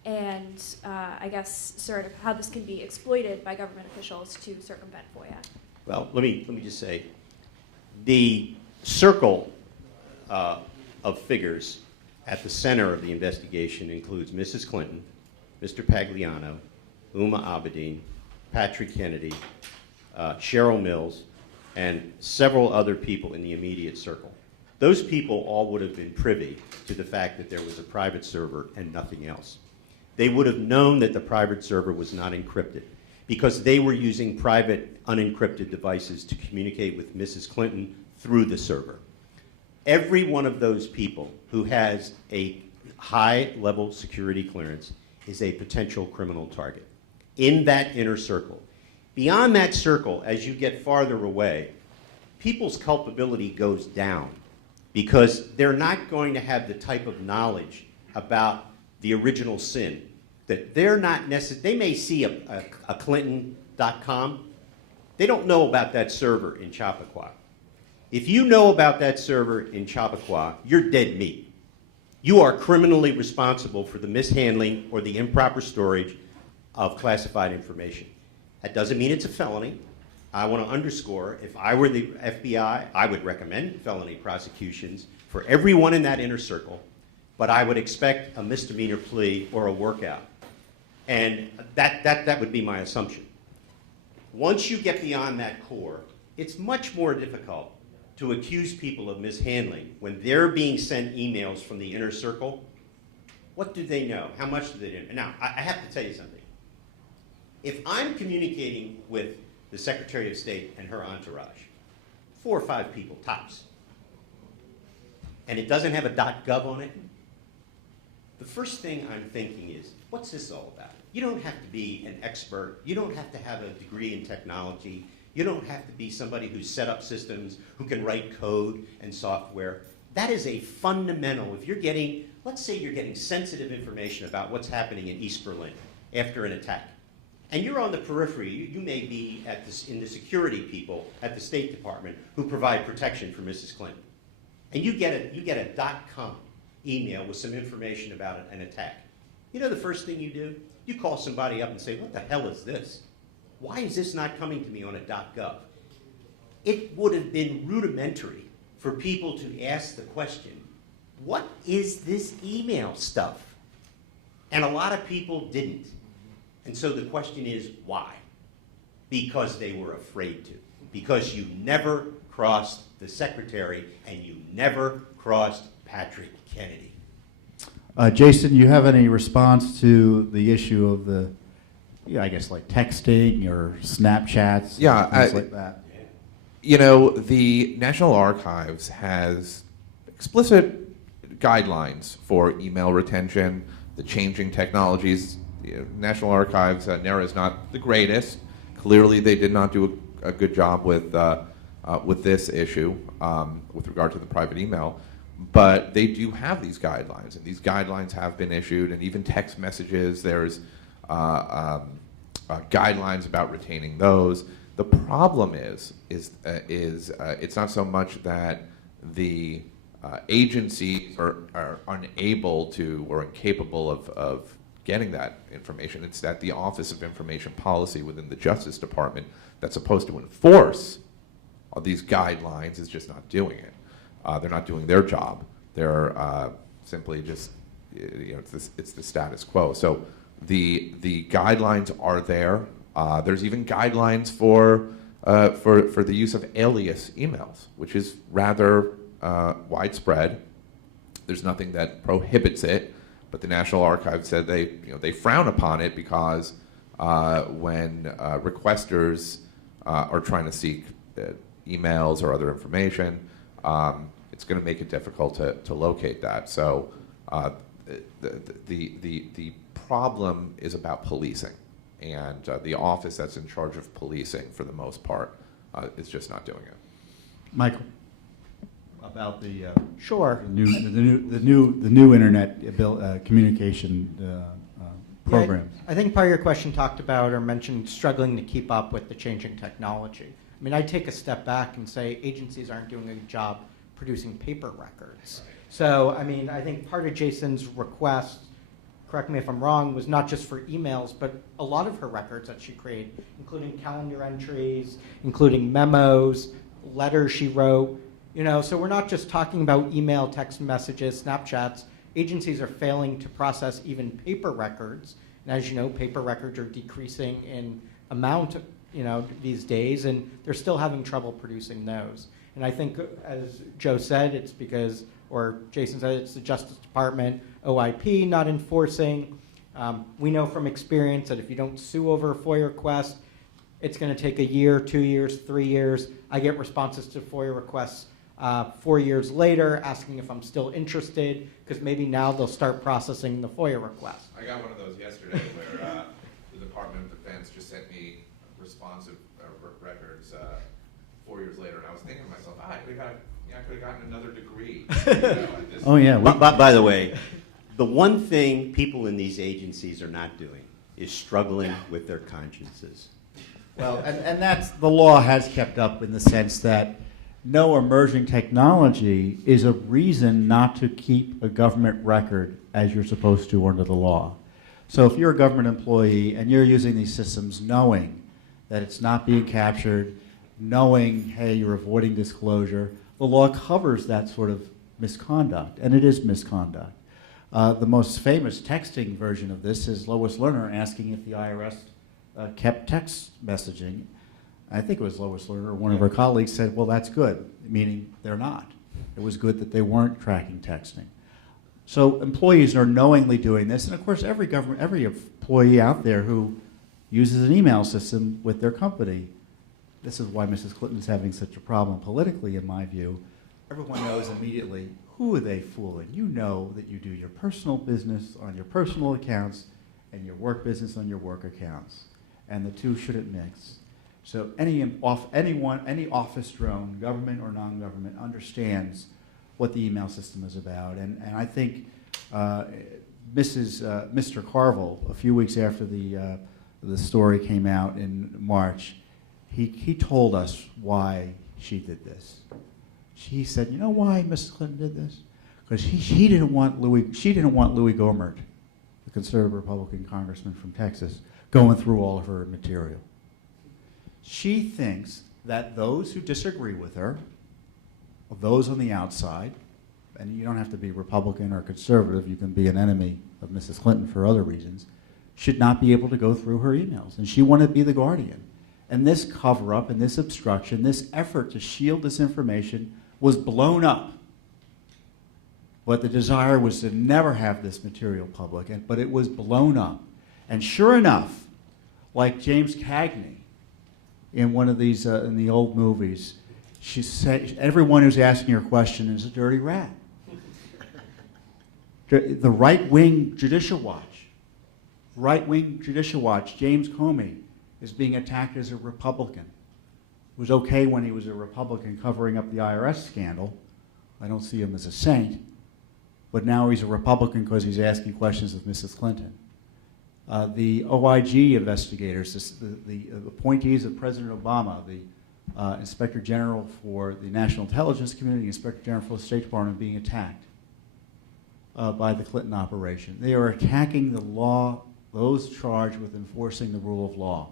and I guess sort of how this can be exploited by government officials to circumvent FOIA. Well, let me just say, the circle of figures at the center of the investigation includes Mrs. Clinton, Mr. Pagliano, Uma Abedin, Patrick Kennedy, Cheryl Mills, and several other people in the immediate circle. Those people all would have been privy to the fact that there was a private server and nothing else. They would have known that the private server was not encrypted because they were using private unencrypted devices to communicate with Mrs. Clinton through the server. Every one of those people who has a high-level security clearance is a potential criminal target in that inner circle. Beyond that circle, as you get farther away, people's culpability goes down because they're not going to have the type of knowledge about the original sin that they're not necessarily. They may see a Clinton.com. They don't know about that server in Chappaqua. If you know about that server in Chappaqua, you're dead meat. You are criminally responsible for the mishandling or the improper storage of classified information. That doesn't mean it's a felony. I want to underscore, if I were the FBI, I would recommend felony prosecutions for everyone in that inner circle, but I would expect a misdemeanor plea or a workout. And that would be my assumption. Once you get beyond that core, it's much more difficult to accuse people of mishandling when they're being sent emails from the inner circle. What do they know? How much do they know? Now, I have to tell you something. If I'm communicating with the Secretary of State and her entourage, 4 or 5 people, tops, and it doesn't have a .gov on it, the first thing I'm thinking is, what's this all about? You don't have to be an expert. You don't have to have a degree in technology. You don't have to be somebody who's set up systems, who can write code and software. That is a fundamental. If you're getting, let's say you're getting sensitive information about what's happening in East Berlin after an attack, and you're on the periphery, you may be in the security people at the State Department who provide protection for Mrs. Clinton, and you get a .com email with some information about an attack. You know the first thing you do? You call somebody up and say, what the hell is this? Why is this not coming to me on a .gov? It would have been rudimentary for people to ask the question, what is this email stuff? And a lot of people didn't. And so the question is, why? Because they were afraid to. Because you never crossed the secretary and you never crossed Patrick Kennedy. Jason, you have any response to the issue of the, I guess, like texting or Snapchats, Yeah, things like that? You know, the National Archives has explicit guidelines for email retention, the changing technologies. National Archives, NARA is not the greatest. Clearly, they did not do a good job with this issue with regard to the private email. But they do have these guidelines, and these guidelines have been issued, and even text messages, there's guidelines about retaining those. The problem is it's not so much that the agencies are unable to or incapable of getting that information. It's that the Office of Information Policy within the Justice Department that's supposed to enforce these guidelines is just not doing it. They're not doing their job. They're simply just, it's the status quo. So the guidelines are there. There's even guidelines for the use of alias emails, which is rather widespread. There's nothing that prohibits it, but the National Archives said they frown upon it because when requesters are trying to seek emails or other information, it's going to make it difficult to locate that. So the problem is about policing, and the office that's in charge of policing, for the most part, is just not doing it. Michael, about the Sure. the new internet communication programs. Yeah, I think part of your question talked about or mentioned struggling to keep up with the changing technology. I mean, I take a step back and say agencies aren't doing a good job producing paper records. So, I mean, I think part of Jason's request, correct me if I'm wrong, was not just for emails, but a lot of her records that she created, including calendar entries, including memos, letters she wrote. So we're not just talking about email, text messages, Snapchats. Agencies are failing to process even paper records. And as you know, paper records are decreasing in amount, these days, and they're still having trouble producing those. And I think, as Joe said, it's because, or Jason said, it's the Justice Department, OIP not enforcing. We know from experience that if you don't sue over a FOIA request, it's going to take a year, 2 years, 3 years. I get responses to FOIA requests 4 years later asking if I'm still interested, because maybe now they'll start processing the FOIA request. I got one of those yesterday where the Department of Defense just sent me responsive records 4 years later, and I was thinking to myself, I could have gotten another degree. Oh yeah. By the way, the one thing people in these agencies are not doing is struggling with their consciences. Well, and that's, the law has kept up in the sense that no emerging technology is a reason not to keep a government record as you're supposed to under the law. So if you're a government employee and you're using these systems knowing that it's not being captured, knowing, hey, you're avoiding disclosure, the law covers that sort of misconduct, and it is misconduct. The most famous texting version of this is Lois Lerner asking if the IRS kept text messaging. I think it was Lois Lerner, one of her colleagues said, well, that's good, meaning they're not. It was good that they weren't tracking texting. So employees are knowingly doing this, and of course every employee out there who uses an email system with their company, this is why Mrs. Clinton's having such a problem politically, in my view. Everyone knows immediately who are they fooling? You know that you do your personal business on your personal accounts and your work business on your work accounts, and the two shouldn't mix. So any office drone, government or non-government, understands what the email system is about. And I think Mr. Carville, a few weeks after the story came out in March, he told us why she did this. He said, you know why Mrs. Clinton did this? Because she didn't want Louis Gohmert, the conservative Republican congressman from Texas, going through all of her material. She thinks that those who disagree with her, those on the outside, and you don't have to be Republican or conservative, you can be an enemy of Mrs. Clinton for other reasons, should not be able to go through her emails. And she wanted to be the guardian. And this cover-up and this obstruction, this effort to shield this information was blown up. But the desire was to never have this material public, but it was blown up. And sure enough, like James Cagney in one of these, in the old movies, she said, everyone who's asking her question is a dirty rat. The right-wing Judicial Watch, James Comey, is being attacked as a Republican. It was okay when he was a Republican covering up the IRS scandal. I don't see him as a saint. But now he's a Republican because he's asking questions of Mrs. Clinton. The OIG investigators, the appointees of President Obama, the Inspector General for the National Intelligence Community, Inspector General for the State Department, being attacked by the Clinton operation. They are attacking the law, those charged with enforcing the rule of law.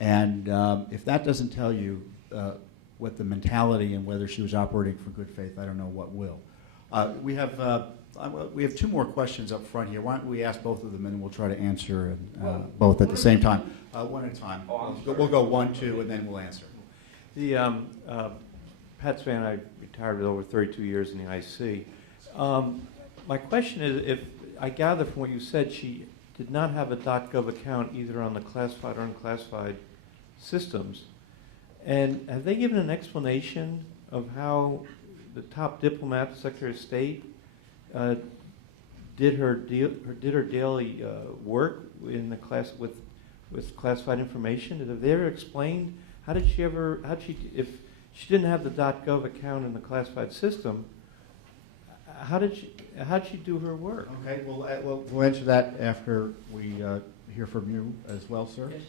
And if that doesn't tell you what the mentality and whether she was operating for good faith, I don't know what will. We have two more questions up front here. Why don't we ask both of them and we'll try to answer both at the same time. One at a time. We'll go 1, 2, and then we'll answer. Pat Span, I retired with over 32 years in the IC. My question is, if I gather from what you said, she did not have a .gov account either on the classified or unclassified systems. And have they given an explanation of how the top diplomat, Secretary of State, did her daily work in the class with classified information? Have they ever explained if she didn't have the .gov account in the classified system, how did she do her work? Okay, we'll answer that after we hear from you as well, sir. Yes.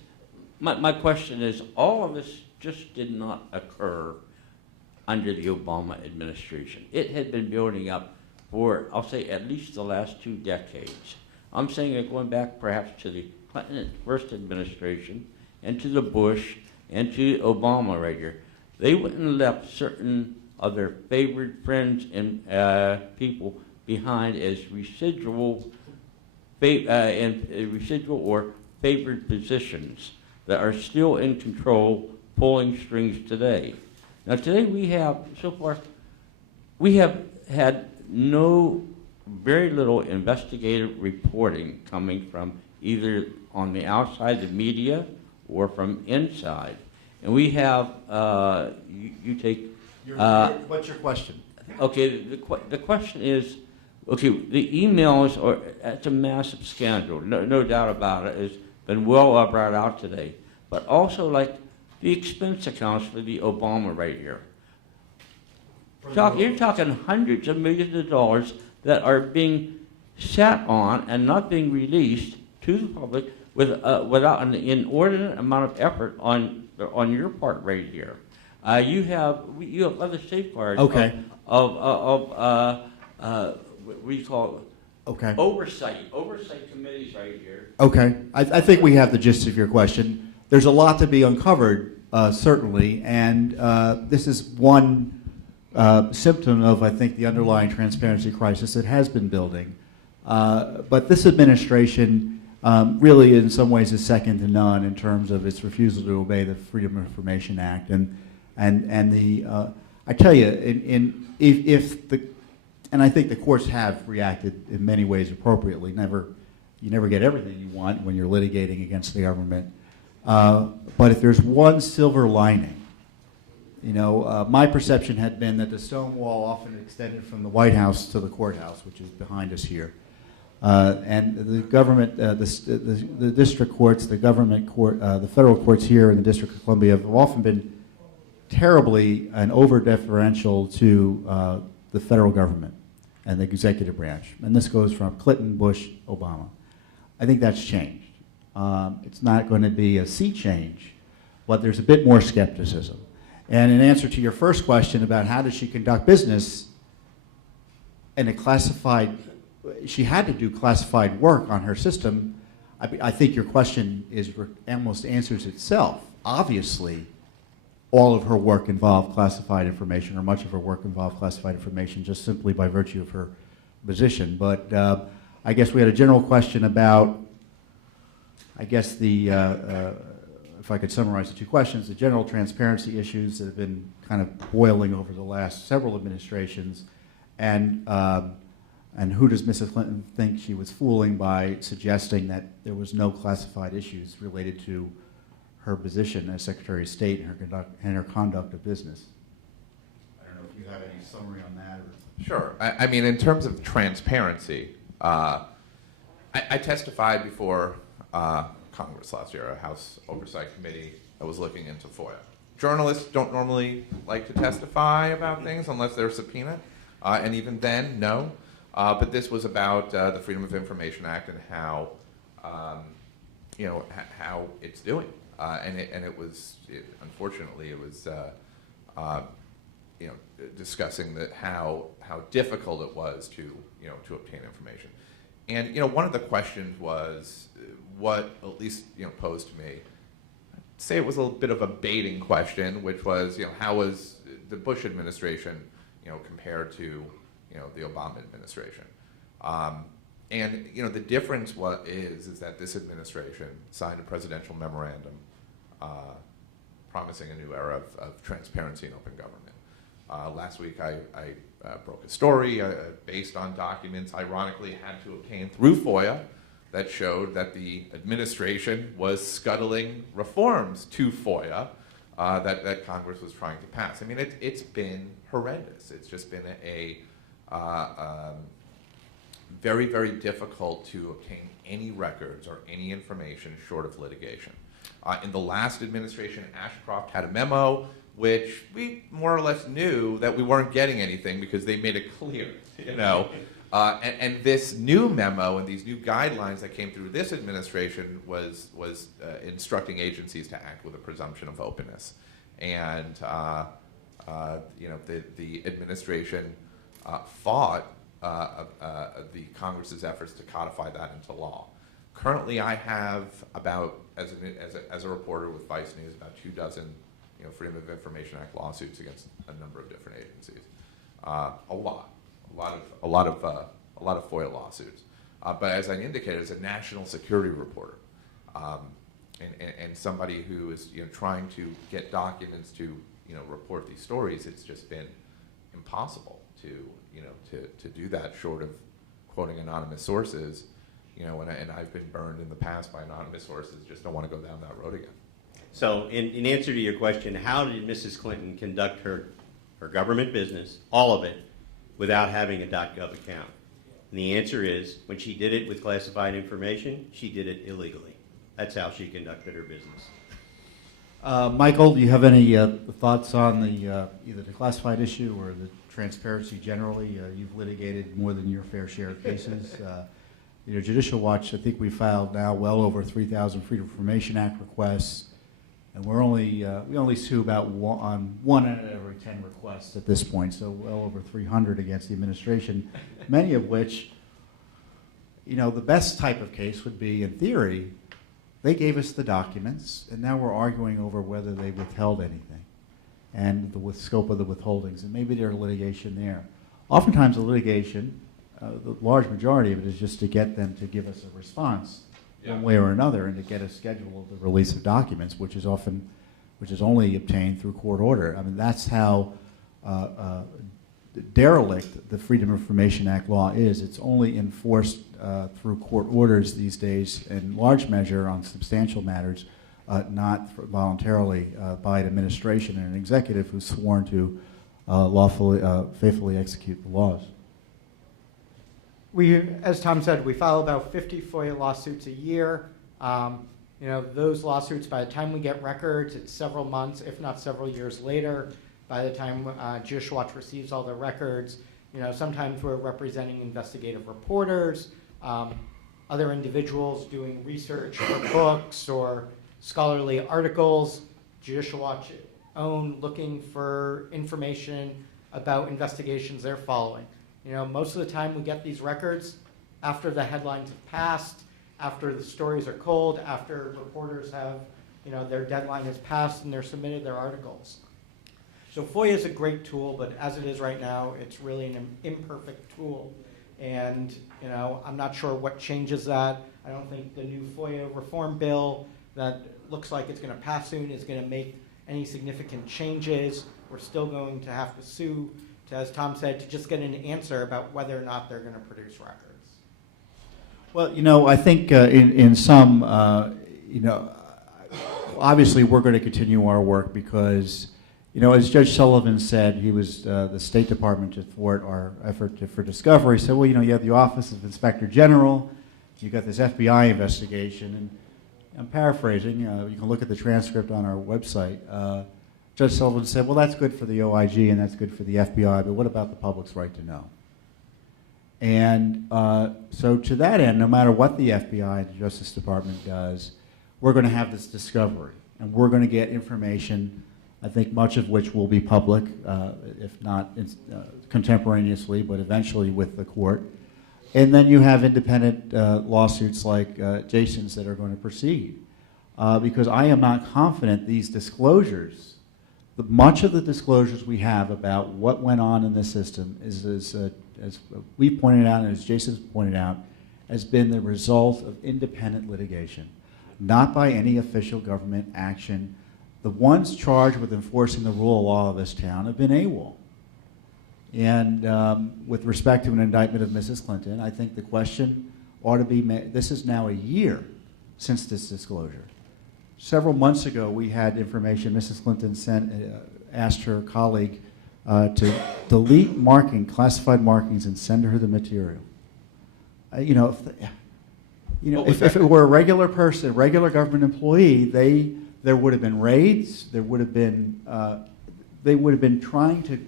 My question is, all of this just did not occur under the Obama administration. It had been building up for, I'll say, at least the last 2 decades. I'm saying it going back perhaps to the Clinton first administration and to the Bush and to Obama right here. They went and left certain of their favorite friends and people behind as residual or favored positions that are still in control, pulling strings today. Now today we have had very little investigative reporting coming from either on the outside, the media, or from inside. And we have, you take... what's your question? Okay, the question is, okay, the emails it's a massive scandal, no doubt about it. It's been well brought out today. But also, like, the expense accounts for the Obama right here. You're talking hundreds of millions of dollars that are being sat on and not being released to the public without an inordinate amount of effort on your part right here. You have other safeguards. Okay. What do you call it? Okay. Oversight committees right here. Okay. I think we have the gist of your question. There's a lot to be uncovered, certainly, and this is one symptom of, I think, the underlying transparency crisis that has been building. But this administration really, in some ways, is second to none in terms of its refusal to obey the Freedom of Information Act. And I tell you, and I think the courts have reacted in many ways appropriately. You never get everything you want when you're litigating against the government. But if there's one silver lining My perception had been that the stone wall often extended from the White House to the courthouse, which is behind us here. And the government, the district courts, the government court, the federal courts here in the District of Columbia have often been terribly and over-deferential to the federal government and the executive branch. And this goes from Clinton, Bush, Obama. I think that's changed. It's not going to be a sea change, but there's a bit more skepticism. And in answer to your first question about how does she conduct business in a classified, she had to do classified work on her system. I think your question almost answers itself. Obviously, all of her work involved classified information, or much of her work involved classified information, just simply by virtue of her position. But I guess we had a general question about, I guess if I could summarize the two questions, the general transparency issues that have been kind of boiling over the last several administrations, and who does Mrs. Clinton think she was fooling by suggesting that there was no classified issues related to her position as Secretary of State and her conduct of business? I don't know if you have any summary on that. Or... Sure. I mean, in terms of transparency, I testified before Congress last year, a House Oversight Committee that was looking into FOIA. Journalists don't normally like to testify about things unless they're subpoenaed, and even then, no. But this was about the Freedom of Information Act and how, how it's doing. Unfortunately, it was, discussing how difficult it was to obtain information. And, one of the questions was what, at least, posed to me, I'd say it was a little bit of a baiting question, which was, how was the Bush administration, compared to, the Obama administration? And the difference is that this administration signed a presidential memorandum promising a new era of transparency and open government. Last week I broke a story based on documents ironically had to obtain through FOIA that showed that the administration was scuttling reforms to FOIA that Congress was trying to pass. I mean, it's been horrendous. It's just been a very, very difficult to obtain any records or any information short of litigation. In the last administration, Ashcroft had a memo which we more or less knew that we weren't getting anything because they made it clear, and this new memo and these new guidelines that came through this administration was instructing agencies to act with a presumption of openness. And the administration fought the Congress's efforts to codify that into law. Currently, I have about, as a reporter with Vice News, about 24 Freedom of Information Act lawsuits against a number of different agencies. A lot of FOIA lawsuits. But as I indicated, as a national security reporter, and somebody who is trying to get documents to report these stories, it's just been impossible to do that short of quoting anonymous sources. And I've been burned in the past by anonymous sources. Just don't want to go down that road again. So, in answer to your question, how did Mrs. Clinton conduct her government business, all of it, without having a .gov account? And the answer is, when she did it with classified information, she did it illegally. That's how she conducted her business. Michael, do you have any thoughts on either the classified issue or the transparency generally? You've litigated more than your fair share of cases. Judicial Watch, I think we filed now well over 3,000 Freedom of Information Act requests, and we only sue about one out of every 10 requests at this point, so well over 300 against the administration, many of which, the best type of case would be, in theory, they gave us the documents, and now we're arguing over whether they withheld anything and the scope of the withholdings, and maybe there's litigation there. Oftentimes the litigation, the large majority of it is just to get them to give us a response one way or another and to get a schedule of the release of documents, which is only obtained through court order. I mean, that's how derelict the Freedom of Information Act law is. It's only enforced through court orders these days in large measure on substantial matters not voluntarily by an administration and an executive who's sworn to lawfully, faithfully execute the laws. We, as Tom said, we file about 50 FOIA lawsuits a year. Those lawsuits, by the time we get records, it's several months, if not several years later. By the time Judicial Watch receives all the records, sometimes we're representing investigative reporters, other individuals doing research for books or scholarly articles, Judicial Watch own, looking for information about investigations they're following. Most of the time we get these records after the headlines have passed, after the stories are cold, after reporters have, their deadline has passed and they're submitted their articles. So FOIA is a great tool, but as it is right now, it's really an imperfect tool. And, I'm not sure what changes that. I don't think the new FOIA reform bill that looks like it's going to pass soon is going to make any significant changes. We're still going to have to sue, as Tom said, to just get an answer about whether or not they're going to produce records. Well, I think in some, obviously we're going to continue our work because, as Judge Sullivan said, he was the State Department to thwart our effort for discovery. So, you have the Office of Inspector General, you got this FBI investigation, and I'm paraphrasing, you can look at the transcript on our website. Judge Sullivan said, well, that's good for the OIG and that's good for the FBI, but what about the public's right to know? And so to that end, no matter what the FBI and the Justice Department does, we're going to have this discovery, and we're going to get information, I think much of which will be public, if not contemporaneously, but eventually with the court. And then you have independent lawsuits like Jason's that are going to proceed. Because I am not confident these disclosures, much of the disclosures we have about what went on in the system is, as we pointed out and as Jason's pointed out, has been the result of independent litigation, not by any official government action. The ones charged with enforcing the rule of law of this town have been AWOL. And with respect to an indictment of Mrs. Clinton, I think the question ought to be made. This is now a year since this disclosure. Several months ago, we had information Mrs. Clinton asked her colleague to delete classified markings and send her the material. If it were a regular person, a regular government employee, there would have been raids. There would have been they would have been trying to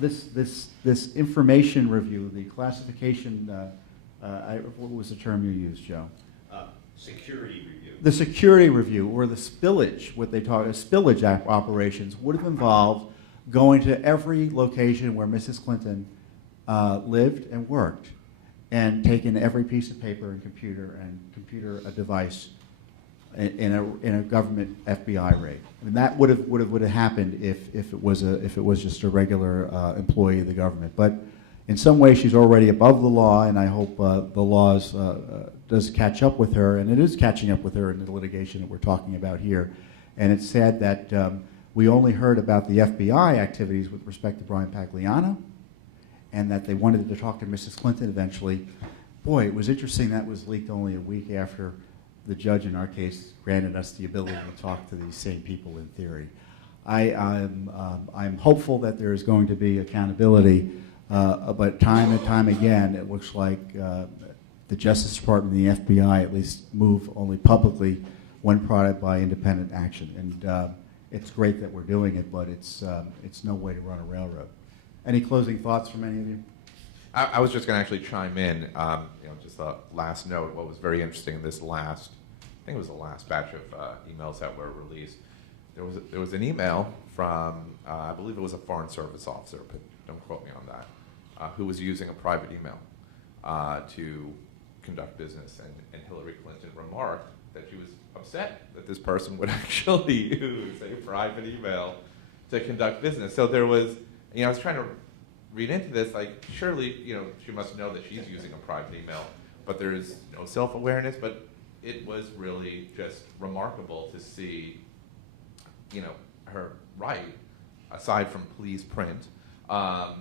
this information review, the classification. What was the term you used, Joe? Security review. The security review, or the spillage, what they talk spillage operations, would have involved going to every location where Mrs. Clinton lived and worked, and taking every piece of paper and computer device in a government FBI raid. I mean, that would have happened if it was just a regular employee of the government. But in some way, she's already above the law, and I hope the laws does catch up with her, and it is catching up with her in the litigation that we're talking about here. And it's sad that we only heard about the FBI activities with respect to Brian Pagliano, and that they wanted to talk to Mrs. Clinton eventually. Boy, it was interesting that was leaked only a week after the judge in our case granted us the ability to talk to these same people in theory. I'm hopeful that there is going to be accountability, but time and time again, it looks like the Justice Department and the FBI at least move only publicly when prodded by independent action. And it's great that we're doing it, but it's no way to run a railroad. Any closing thoughts from any of you? I was just going to actually chime in, just a last note. What was very interesting in this last, I think it was the last batch of emails that were released. There was an email from, I believe it was a Foreign Service officer, but don't quote me on that, who was using a private email to conduct business, and Hillary Clinton remarked that she was upset that this person would actually use a private email to conduct business. So there was, I was trying to read into this, like, surely, she must know that she's using a private email, but there is no self-awareness. But it was really just remarkable to see, her write, aside from please print, a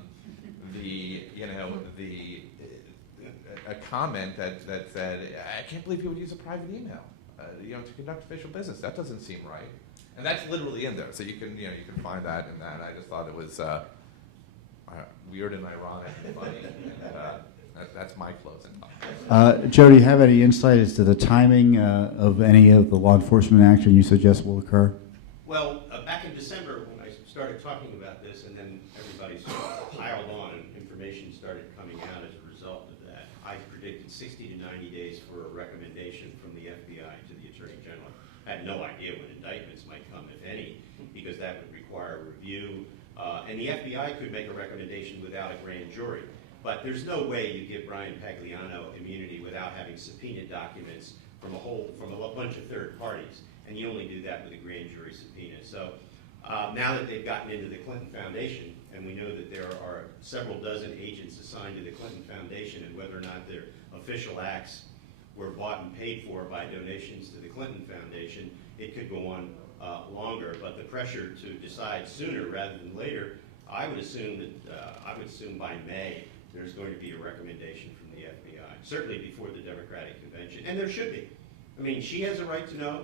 comment that said, I can't believe he would use a private email to conduct official business. That doesn't seem right. And that's literally in there, so you can find that in that. I just thought it was weird and ironic and funny, and that's my closing thought. Joe, do you have any insight as to the timing of any of the law enforcement action you suggest will occur? Well, back in December when I started talking about this, and then everybody sort of piled on and information started coming out as a result of that, I predicted 60 to 90 days for a recommendation from the FBI to the Attorney General. I had no idea when indictments might come, if any, because that would require review. And the FBI could make a recommendation without a grand jury. But there's no way you give Brian Pagliano immunity without having subpoenaed documents from a bunch of third parties. And you only do that with a grand jury subpoena. So now that they've gotten into the Clinton Foundation, and we know that there are several dozen agents assigned to the Clinton Foundation, and whether or not their official acts were bought and paid for by donations to the Clinton Foundation, it could go on longer. But the pressure to decide sooner rather than later, I would assume by May there's going to be a recommendation from the FBI, certainly before the Democratic Convention, and there should be. I mean, she has a right to know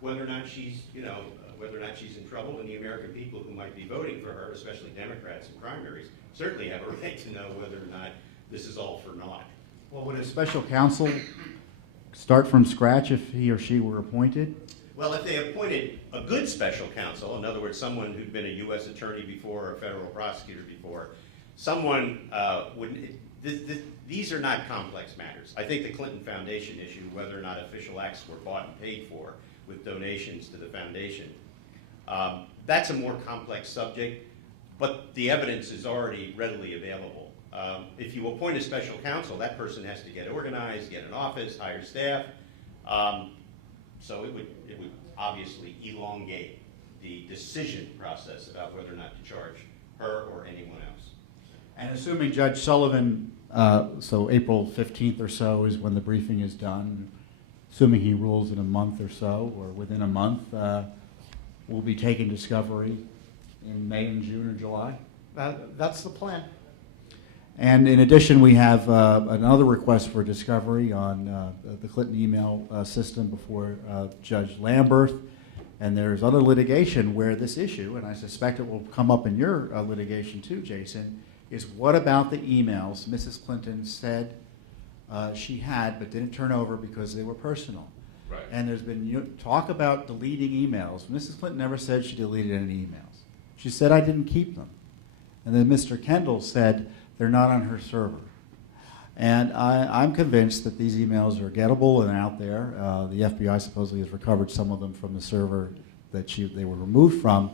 whether or not she's in trouble, and the American people who might be voting for her, especially Democrats in primaries, certainly have a right to know whether or not this is all for naught. Well, would a special counsel start from scratch if he or she were appointed? Well, if they appointed a good special counsel, in other words, someone who'd been a U.S. attorney before or a federal prosecutor before, someone these are not complex matters. I think the Clinton Foundation issue, whether or not official acts were bought and paid for with donations to the foundation, that's a more complex subject, but the evidence is already readily available. If you appoint a special counsel, that person has to get organized, get an office, hire staff. So it would obviously elongate the decision process about whether or not to charge her or anyone else. And assuming Judge Sullivan, so April 15th or so is when the briefing is done, assuming he rules in a month or so, or within a month, we'll be taking discovery in May and June or July? That's the plan. And in addition, we have another request for discovery on the Clinton email system before Judge Lambert. And there's other litigation where this issue, and I suspect it will come up in your litigation too, Jason, is what about the emails Mrs. Clinton said she had but didn't turn over because they were personal? Right. And there's been talk about deleting emails. Mrs. Clinton never said she deleted any emails. She said, I didn't keep them. And then Mr. Kendall said, they're not on her server. And I'm convinced that these emails are gettable and out there. The FBI supposedly has recovered some of them from the server that they were removed from.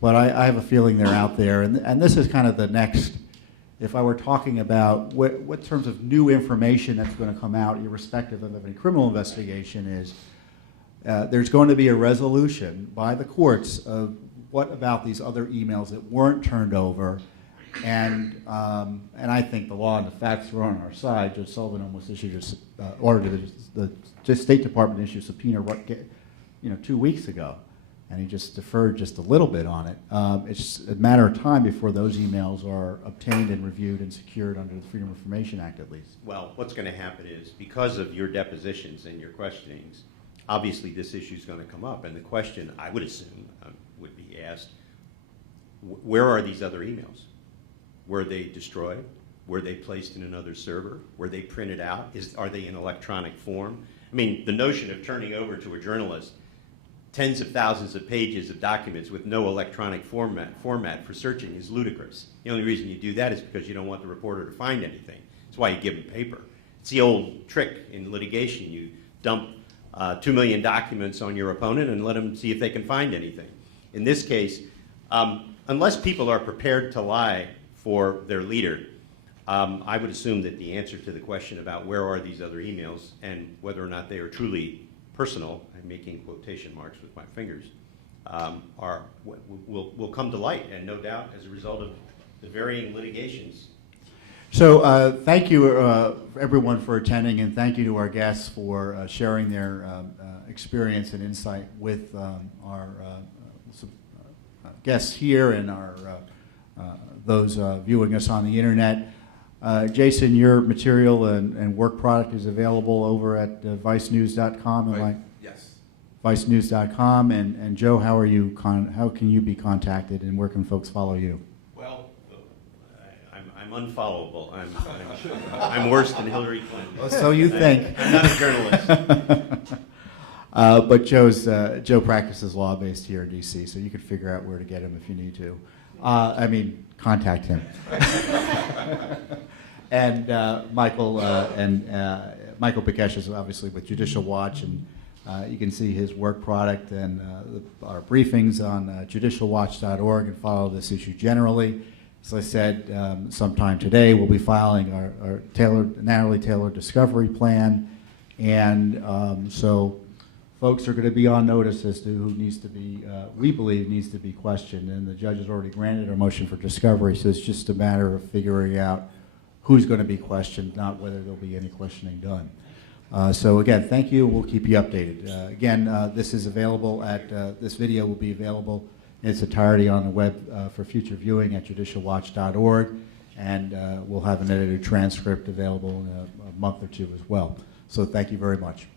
But I have a feeling they're out there. And this is kind of the next, if I were talking about what terms of new information that's going to come out, irrespective of any criminal investigation, is there's going to be a resolution by the courts of what about these other emails that weren't turned over. And I think the law and the facts are on our side. Judge Sullivan almost issued ordered the State Department issue subpoena 2 weeks ago, and he just deferred just a little bit on it. It's a matter of time before those emails are obtained and reviewed and secured under the Freedom of Information Act, at least. Well, what's going to happen is, because of your depositions and your questionings, obviously this issue is going to come up, and the question, I would assume, would be asked, where are these other emails? Were they destroyed? Were they placed in another server? Were they printed out? Are they in electronic form? I mean, the notion of turning over to a journalist tens of thousands of pages of documents with no electronic format for searching is ludicrous. The only reason you do that is because you don't want the reporter to find anything. That's why you give them paper. It's the old trick in litigation. You dump 2 million documents on your opponent and let them see if they can find anything. In this case, unless people are prepared to lie for their leader, I would assume that the answer to the question about where are these other emails and whether or not they are truly personal, I'm making quotation marks with my fingers, will come to light, and no doubt as a result of the varying litigations. So thank you, everyone, for attending, and thank you to our guests for sharing their experience and insight with our guests here and our those viewing us on the internet. Jason, your material and work product is available over at vicenews.com. Right. Yes. spicenews.com. And Joe, how can you be contacted, and where can folks follow you? Well, I'm unfollowable. I'm worse than Hillary Clinton. Well, so you think. I'm not a journalist. But Joe practices law based here in D.C., so you can figure out where to get him if you need to. Contact him. And Michael Michael Bekesha is obviously with Judicial Watch, and you can see his work product and our briefings on judicialwatch.org and follow this issue generally. As I said, sometime today we'll be filing our narrowly tailored discovery plan, and so folks are going to be on notice as to who needs to be, we believe, needs to be questioned, and the judge has already granted our motion for discovery, so it's just a matter of figuring out who's going to be questioned, not whether there'll be any questioning done. So again, thank you. We'll keep you updated. Again, this is available this video will be available in its entirety on the web for future viewing at judicialwatch.org, and we'll have an edited transcript available in a month or two as well. So thank you very much.